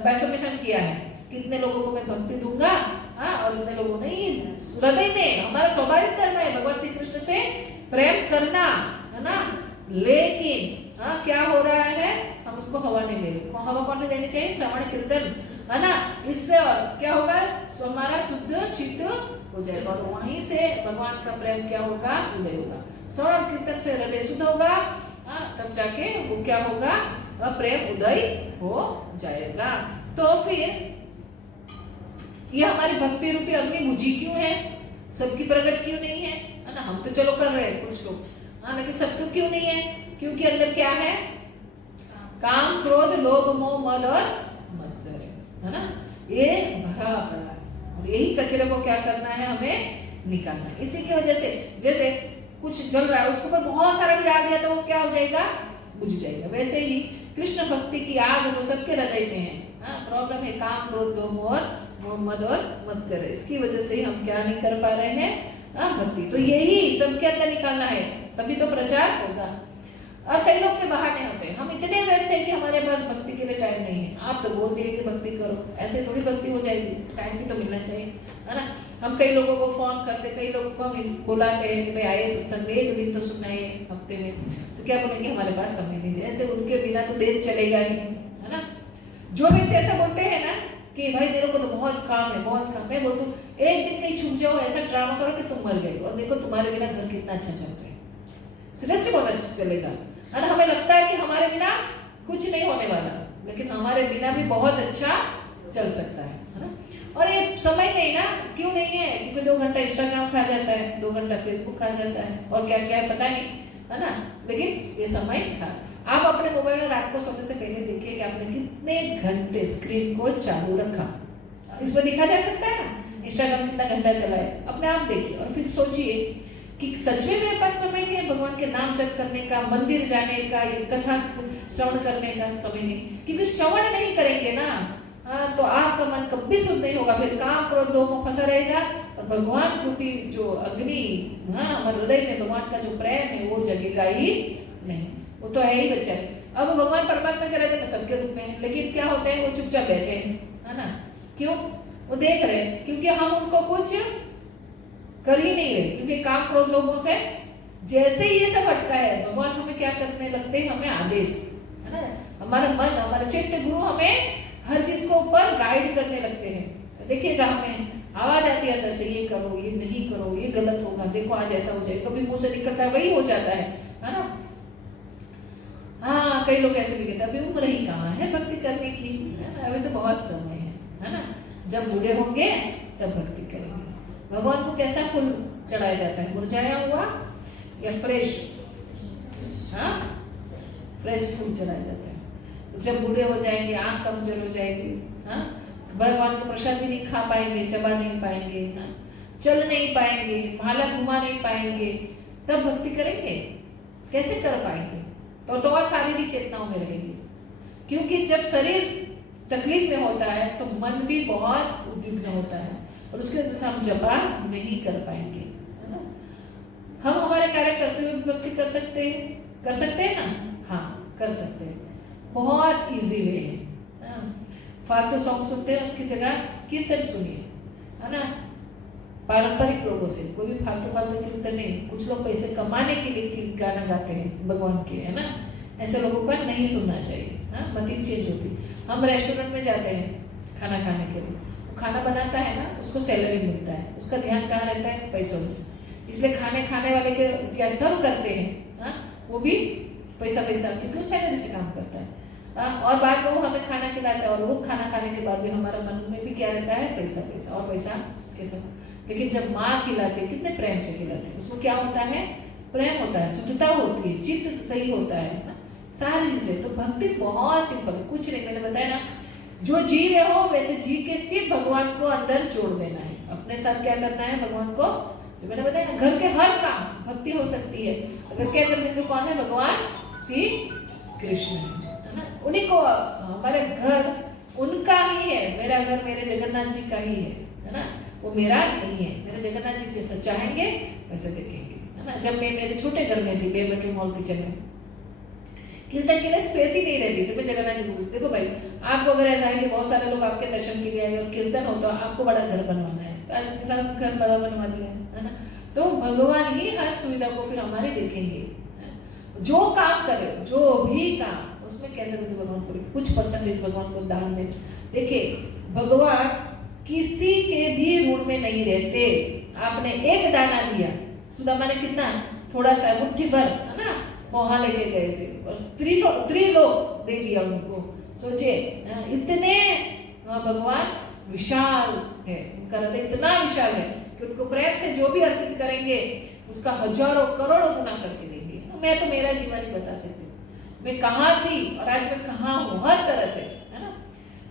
बाइफर्मेशन किया है, कितने लोगों को मैं भक्ति दूंगा और इतने लोगों नहीं। हृदय में हमारा स्वाभाविक धर्म है भगवान श्री कृष्ण से प्रेम करना, है ना। लेकिन क्या हो रहा है, हम उसको हवा नहीं ले रहे। हवा कौन से देनी चाहिए, श्रवण कीर्तन, है ना। इससे और क्या होगा, हमारा शुद्ध चित्त हो जाएगा, और वहीं से भगवान का प्रेम क्या होगा, उदय होगा। श्रवण कीर्तन से हृदय शुद्ध होगा, तब जाके वो क्या होगा, प्रेम उदय हो जाएगा। तो फिर ये हमारी भक्ति रूपी अग्नि बुझी क्यों है, सबकी प्रकट क्यों नहीं है, है ना। हम तो चलो कर रहे हैं कुछ लोग, लेकिन सबको क्यों नहीं है, क्योंकि अंदर क्या है, काम क्रोध लोभ मोह मद और मत्सर, है ना। ये भरा पड़ा है, और यही कचरे को क्या करना है, हमें निकालना है। इसी की वजह से जैसे कुछ जल रहा है, उसके ऊपर बहुत सारा भी डाल दिया तो वो क्या हो जाएगा, बुझ जाएगा। वैसे ही कृष्ण भक्ति की आग तो सबके हृदय में है। प्रॉब्लम है काम क्रोध लोभ और मद और मत्सर, इसकी वजह से हम क्या नहीं कर पा रहे हैं, भक्ति। तो यही सबके अंदर निकालना है, तभी तो प्रचार होगा। कई लोग के बहाने होते हैं, हम इतने व्यस्त हैं कि हमारे पास भक्ति के लिए टाइम नहीं है। आप तो बोल दिए कि भक्ति करो, ऐसे थोड़ी भक्ति हो जाएगी, टाइम भी तो मिलना चाहिए, है ना। हम कई लोगों को फोन करते, कई लोगों को हम बुलाते हैं कि भाई आइए सत्संग में, एक दिन तो सुनना है हफ्ते में, तो क्या बोलेंगे हमारे पास समय नहीं, जैसे उनके बिना तो देश चलेगा ही, है ना। जो व्यक्ति ऐसा बोलते हैं ना कि भाई मेरे को तो बहुत काम है, बहुत काम है, बोल तुम एक दिन कहीं छूट जाओ, ऐसा ड्रामा करो कि तुम मर गए, और देखो तुम्हारे बिना घर कितना अच्छा चल रहा है, सीरियसली बहुत अच्छा चलेगा, है ना। हमें लगता है कि हमारे बिना कुछ नहीं होने वाला, लेकिन हमारे बिना भी बहुत अच्छा चल सकता है ना। और ये समय नहीं ना, क्यों नहीं है, क्योंकि 2 घंटा इंस्टाग्राम खा जाता है, 2 घंटा फेसबुक खा जाता है, और क्या क्या है पता नहीं, है ना, लेकिन ये समय था। आप अपने मोबाइल में रात को सोने से पहले देखिए कि आपने कितने घंटे स्क्रीन को चालू रखा, इसमें देखा जा सकता है ना, इंस्टाग्राम कितना घंटा चला है, अपने आप देखिए और फिर सोचिए कि सच में मेरे पास समय नहीं है भगवान के नाम जप करने का, मंदिर जाने का, कथा श्रवण करने का समय नहीं, क्योंकि श्रवण नहीं करेंगे ना तो आपका मन कभी शुद्ध नहीं होगा, फिर काम क्रोधों में फंसा रहेगा और भगवान रूपी जो अग्नि हमारे हृदय में भगवान का जो प्रेम है वो जगेगा ही नहीं, वो तो है ही बच्चा। अब भगवान परमात्मा कह रहे थे सबके रूप में, लेकिन क्या होते हैं वो चुपचाप बैठे है ना, क्यों? वो देख रहे हैं, क्योंकि हम उनको कुछ कर ही नहीं रहे, क्योंकि काम क्रोध लोगों से जैसे ही ये सब हटता है भगवान हमें क्या करने लगते हैं, हमें आदेश, है ना, हमारा मन हमारा चित्त गुरु हमें हर चीज को ऊपर गाइड करने लगते हैं। देखिएगा हमें आवाज आती है अंदर से, ये करो, ये नहीं करो, ये गलत होगा, देखो आज ऐसा हो जाएगा, कभी मुंह से निकलता है वही हो जाता है ना। हाँ, कई लोग ऐसे भी कहते हैं अभी उम्र ही कहाँ है भक्ति करने की, है ना, अभी तो बहुत समय है ना, जब बूढ़े होंगे तब भक्ति करेंगे। भगवान को कैसा फूल चढ़ाया जाता है, मुरझाया हुआ या फ्रेश? हाँ, फ्रेश फूल चढ़ाया जाता है। तो जब बूढ़े हो जाएंगे, आंख कमजोर हो जाएगी, हाँ, भगवान का प्रसाद भी नहीं खा पाएंगे, चबा नहीं पाएंगे, हाँ, चल नहीं पाएंगे, माला घुमा नहीं पाएंगे, तब भक्ति करेंगे? कैसे कर पाएंगे? तो और शारीरिक चेतनाओं में रहेगी, क्योंकि जब शरीर तकलीफ में होता है तो मन भी बहुत उद्विग्न होता है और उसके वजह से हम जपा नहीं कर पाएंगे, है ना। हम हमारे कार्य करते हुए भक्ति कर सकते हैं ना? हाँ, कर सकते हैं, बहुत इजी वे है। फालतू सॉन्ग सुनते हैं उसकी जगह कीर्तन सुनिए, है ना, पारंपरिक लोगों से, कोई भी फालतू कीर्तन नहीं। कुछ लोग पैसे कमाने के लिए गाना गाते हैं भगवान के, है ना, ऐसे लोगों का नहीं सुनना चाहिए। हाँ, मतीन चेंज होती। हम रेस्टोरेंट में जाते हैं खाना खाने के लिए, वो खाना बनाता है ना, उसको सैलरी मिलता है, उसका ध्यान कहाँ रहता है? पैसों में, इसलिए खाने वाले के या सब करते हैं, हाँ, वो भी पैसा क्योंकि वो सैलरी से काम करता है। और बाद में वो हमें खाना खिलाता है और वो खाना खाने के बाद भी हमारा मन में भी क्या रहता है? पैसा और पैसा कैसा। लेकिन जब माँ खिलाती है कितने प्रेम से खिलाती है, उसमें क्या होता है? प्रेम होता है, शुद्धता होती है, चित्त सही होता है ना, सारी चीजें। तो भक्ति बहुत सिंपल है, कुछ नहीं, मैंने बताया ना, जो जी रहे हो वैसे जी के सिर्फ भगवान को अंदर जोड़ देना है। अपने साथ क्या करना है? भगवान को, जो मैंने बताया ना, घर के हर काम भक्ति हो सकती है अगर क्या करते। कौन है? भगवान श्री कृष्ण है ना, उन्हीं को, हमारे घर उनका ही है। मेरा घर मेरे जगन्नाथ जी का ही है ना, वो मेरा नहीं है। मेरे जगन्नाथ जी जैसा चाहेंगे वैसे देखेंगे, है ना। जब मैं मेरे छोटे घर में थी, 2 बेडरूम हॉल किचन में, कीर्तन के लिए स्पेस ही नहीं रहती, तो मैं जगन्नाथ जी को, देखो भाई, आपको अगर ऐसा है कि बहुत सारे लोग आपके दर्शन के लिए आए और कीर्तन हो तो आपको बड़ा घर बनवाना है, तो आज मेरा घर बड़ा बनवा दिया, है ना। तो भगवान ही हर सुविधा को फिर हमारे देखेंगे। जो काम करे, जो भी काम, उसमें केंद्र बिंदु भगवान को, कुछ परसेंटेज भगवान को दान दे। देखिए, भगवान किसी के भी ऋण में नहीं रहते। आपने एक दाना दिया, सुदामा ने कितना, थोड़ा सा, मुट्ठी भर, है ना, वहां लेके गए थे और त्रिलोक दे दिया उनको। सोचे इतने भगवान विशाल है, उनका हृदय इतना विशाल है कि उनको प्रेम से जो भी अर्पित करेंगे उसका हजारों करोड़ों गुना करके देंगे। मैं तो मेरा जीवन ही बता सकती हूँ, मैं कहाँ थी और आज मैं कहाँ हूँ, हर तरह से, है ना।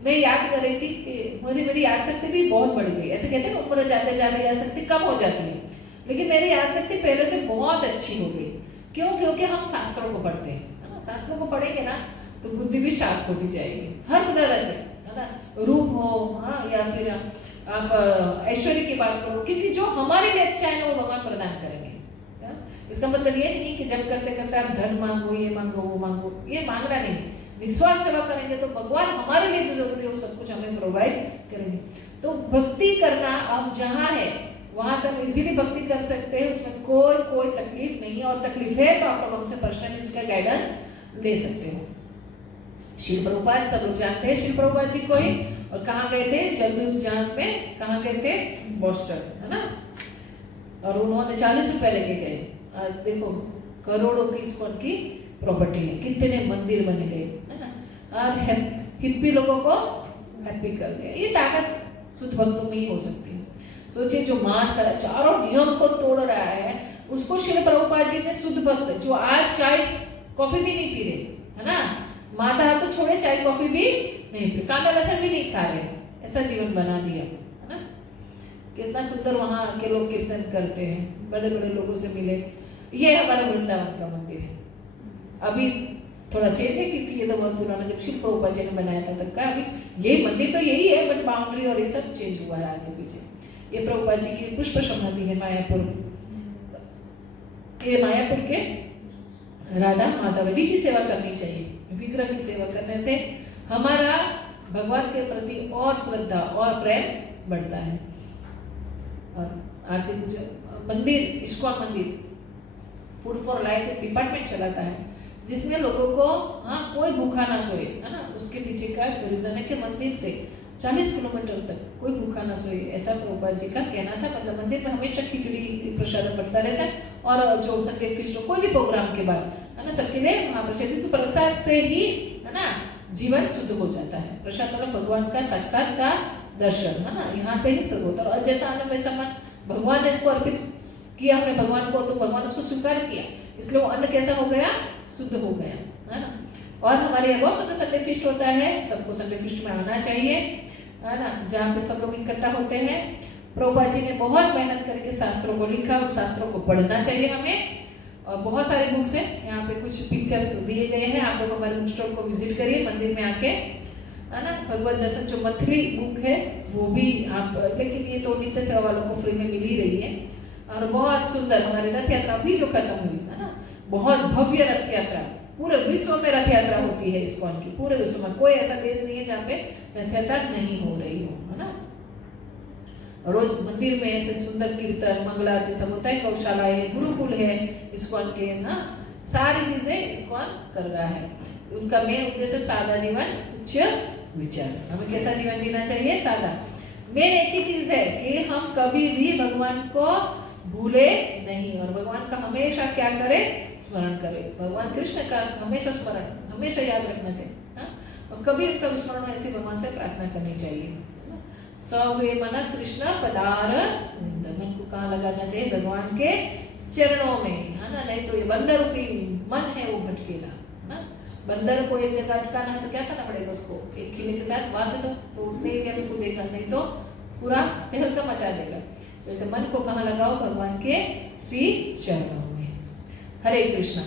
मैं याद कर रही थी कि मेरी याद शक्ति भी बहुत बढ़ गई। ऐसे कहते हैं ना, उम्र जाते जाते याद शक्ति कम हो जाती है, लेकिन मेरी याद शक्ति पहले से बहुत अच्छी हो गई। क्यों? क्योंकि हम शास्त्रों को पढ़ते हैं, है ना। शास्त्रों को पढ़ेंगे ना तो बुद्धि भी शार्प होती जाएगी हर तरह से, है ना। रूप हो, हाँ, या फिर आप ऐश्वर्य की बात करो, क्योंकि जो हमारे लिए अच्छा है ना वो भगवान प्रदान करेंगे। इसका मतलब ये नहीं कि जब करते करते आप धन मांगो, ये मांगो, वो मांगो, ये मांगना नहीं। निस्वार्थ सेवा करेंगे तो भगवान हमारे लिए जो जरूरी है वो सब कुछ हमें प्रोवाइड करेंगे। तो भक्ति करना अब जहाँ है वहां से हम इजीली भक्ति कर सकते हैं, उसमें कोई तकलीफ नहीं है। और तकलीफ है तो आप लोग हमसे पर्सनली उसका गाइडेंस ले सकते हो। श्री प्रभुपाद सब लोग जानते हैं श्री प्रभुपाद जी को ही, और कहाँ गए थे? जलदूत जहाज में कहाँ गए थे? बोस्टन, है ना। और उन्होंने 40 रुपए लेके गए। आज देखो करोड़ों की इस्कॉन की प्रॉपर्टी है, कितने मंदिर बन गए, है ना। और हिप्पी लोगों को हैप्पी कर दिया। ये ताकत शुद्ध भक्तों में ही हो सकती है। सोचिए, जो मास का चारों नियम को तोड़ रहा है उसको श्रील प्रभुपाद जी ने शुद्ध भक्त, जो आज चाय कॉफी भी नहीं पी रहे, है ना, मांसाहार तो छोड़े, चाय कॉफी भी नहीं पी, कांदा लहसुन भी नहीं खा रहे, ऐसा जीवन बना दिया, है ना। कितना सुंदर वहाँ के लोग कीर्तन करते हैं, बड़े बड़े लोगों से मिले। ये हमारा वृंदावन का मंदिर है। अभी थोड़ा चेंज है क्योंकि ये तो बहुत पुराना, जब शिव प्रभुपाद जी ने बनाया था तब का, अभी ये मंदिर तो यही है, बट बाउंड्री और ये सब चेंज हुआ है आगे पीछे। ये प्रभुपाद जी की पुष्प समाधि है मायापुर, ये मायापुर के राधा माधव की सेवा करनी चाहिए। विग्रह की सेवा करने से हमारा भगवान के प्रति और श्रद्धा और प्रेम बढ़ता है। और आरती पूजा मंदिर, इस्कॉन मंदिर फूड फॉर लाइफ एक डिपार्टमेंट चलाता है जिसमें लोगों को, हाँ, कोई भूखा ना सोए, है ना। उसके पीछे का रीजन है कि मंदिर से 40 किलोमीटर तक कोई भूखा ना सोए, ऐसा प्रभुपाद जी का कहना था। मतलब मंदिर में हमेशा खिचड़ी प्रसाद बढ़ता रहता है, और जो संडे फीस्ट कोई भी प्रोग्राम के बाद, है ना, सबके लिए महाप्रसाद, तो प्रसाद से ही, है ना, जीवन शुद्ध हो जाता है। प्रसाद मतलब भगवान का साक्षात का दर्शन, है ना, यहाँ से ही शुरू होता है। और जैसा अन्न वैसा मन, भगवान ने इसको अर्पित किया हमने भगवान को, तो भगवान उसको स्वीकार किया, इसलिए वो अन्न कैसा हो गया, शुद्ध हो गया, है ना। और हमारे यहाँ बहुत सुंदर संडे फीस्ट होता है, सबको संडे फीस्ट में आना चाहिए, है ना, जहाँ पे सब लोग इकट्ठा होते हैं। प्रभुपाद जी ने बहुत मेहनत करके शास्त्रों को लिखा, और शास्त्रों को पढ़ना चाहिए हमें। और बहुत सारे बुक्स हैं, यहाँ पे कुछ पिक्चर्स दिए गए हैं, आप लोग हमारे बुक स्टॉल को विजिट करिए मंदिर में आके, है ना। भगवत दर्शन जो मंथली बुक है वो भी आप, लेकिन ये तो नित्य सेवा वालों को फ्री में मिल ही रही है। और बहुत सुंदर हमारी रथ यात्रा भी जो खत्म हुई, है ना, बहुत भव्य रथ यात्रा, पूरे विश्व में रथ यात्रा होती है इस्कॉन की, पूरे विश्व में कोई ऐसा देश नहीं है जहाँ पे रथ यात्रा नहीं हो रही हो, है ना। रोज मंदिर में ऐसे सुंदर कीर्तन, मंगला आरती सब होता है, गौशाला है, गुरुकुल है इस्कॉन के, ना, सारी चीजें इस्कॉन कर रहा है। उनका मेन उद्देश्य सादा जीवन, उच्च विचार। हमें कैसा जीवन जीना चाहिए, सादा। मेन एक ही चीज है कि हम कभी भी भगवान को भूले नहीं, और भगवान का हमेशा क्या करें, स्मरण करें। भगवान कृष्ण का हमेशा स्मरण, हमेशा याद रखना चाहिए, हाँ? और कभी उनका विस्मरण ऐसे भगवान से प्रार्थना करनी चाहिए। सवे मन कृष्ण पदार, मन को कहाँ लगाना चाहिए, भगवान के चरणों में, है ना। नहीं तो ये बंदर की मन है वो भटकेगा, ना। बंदर को एक जगह अटकाना है तो क्या करना पड़ेगा, उसको एक खिले के साथ बांध दो तो उठेगा भी कूदेगा, नहीं तो पूरा तहलका मचा देगा। जैसे मन को कहाँ लगाओ, भगवान के श्री चरणों में। हरे कृष्ण।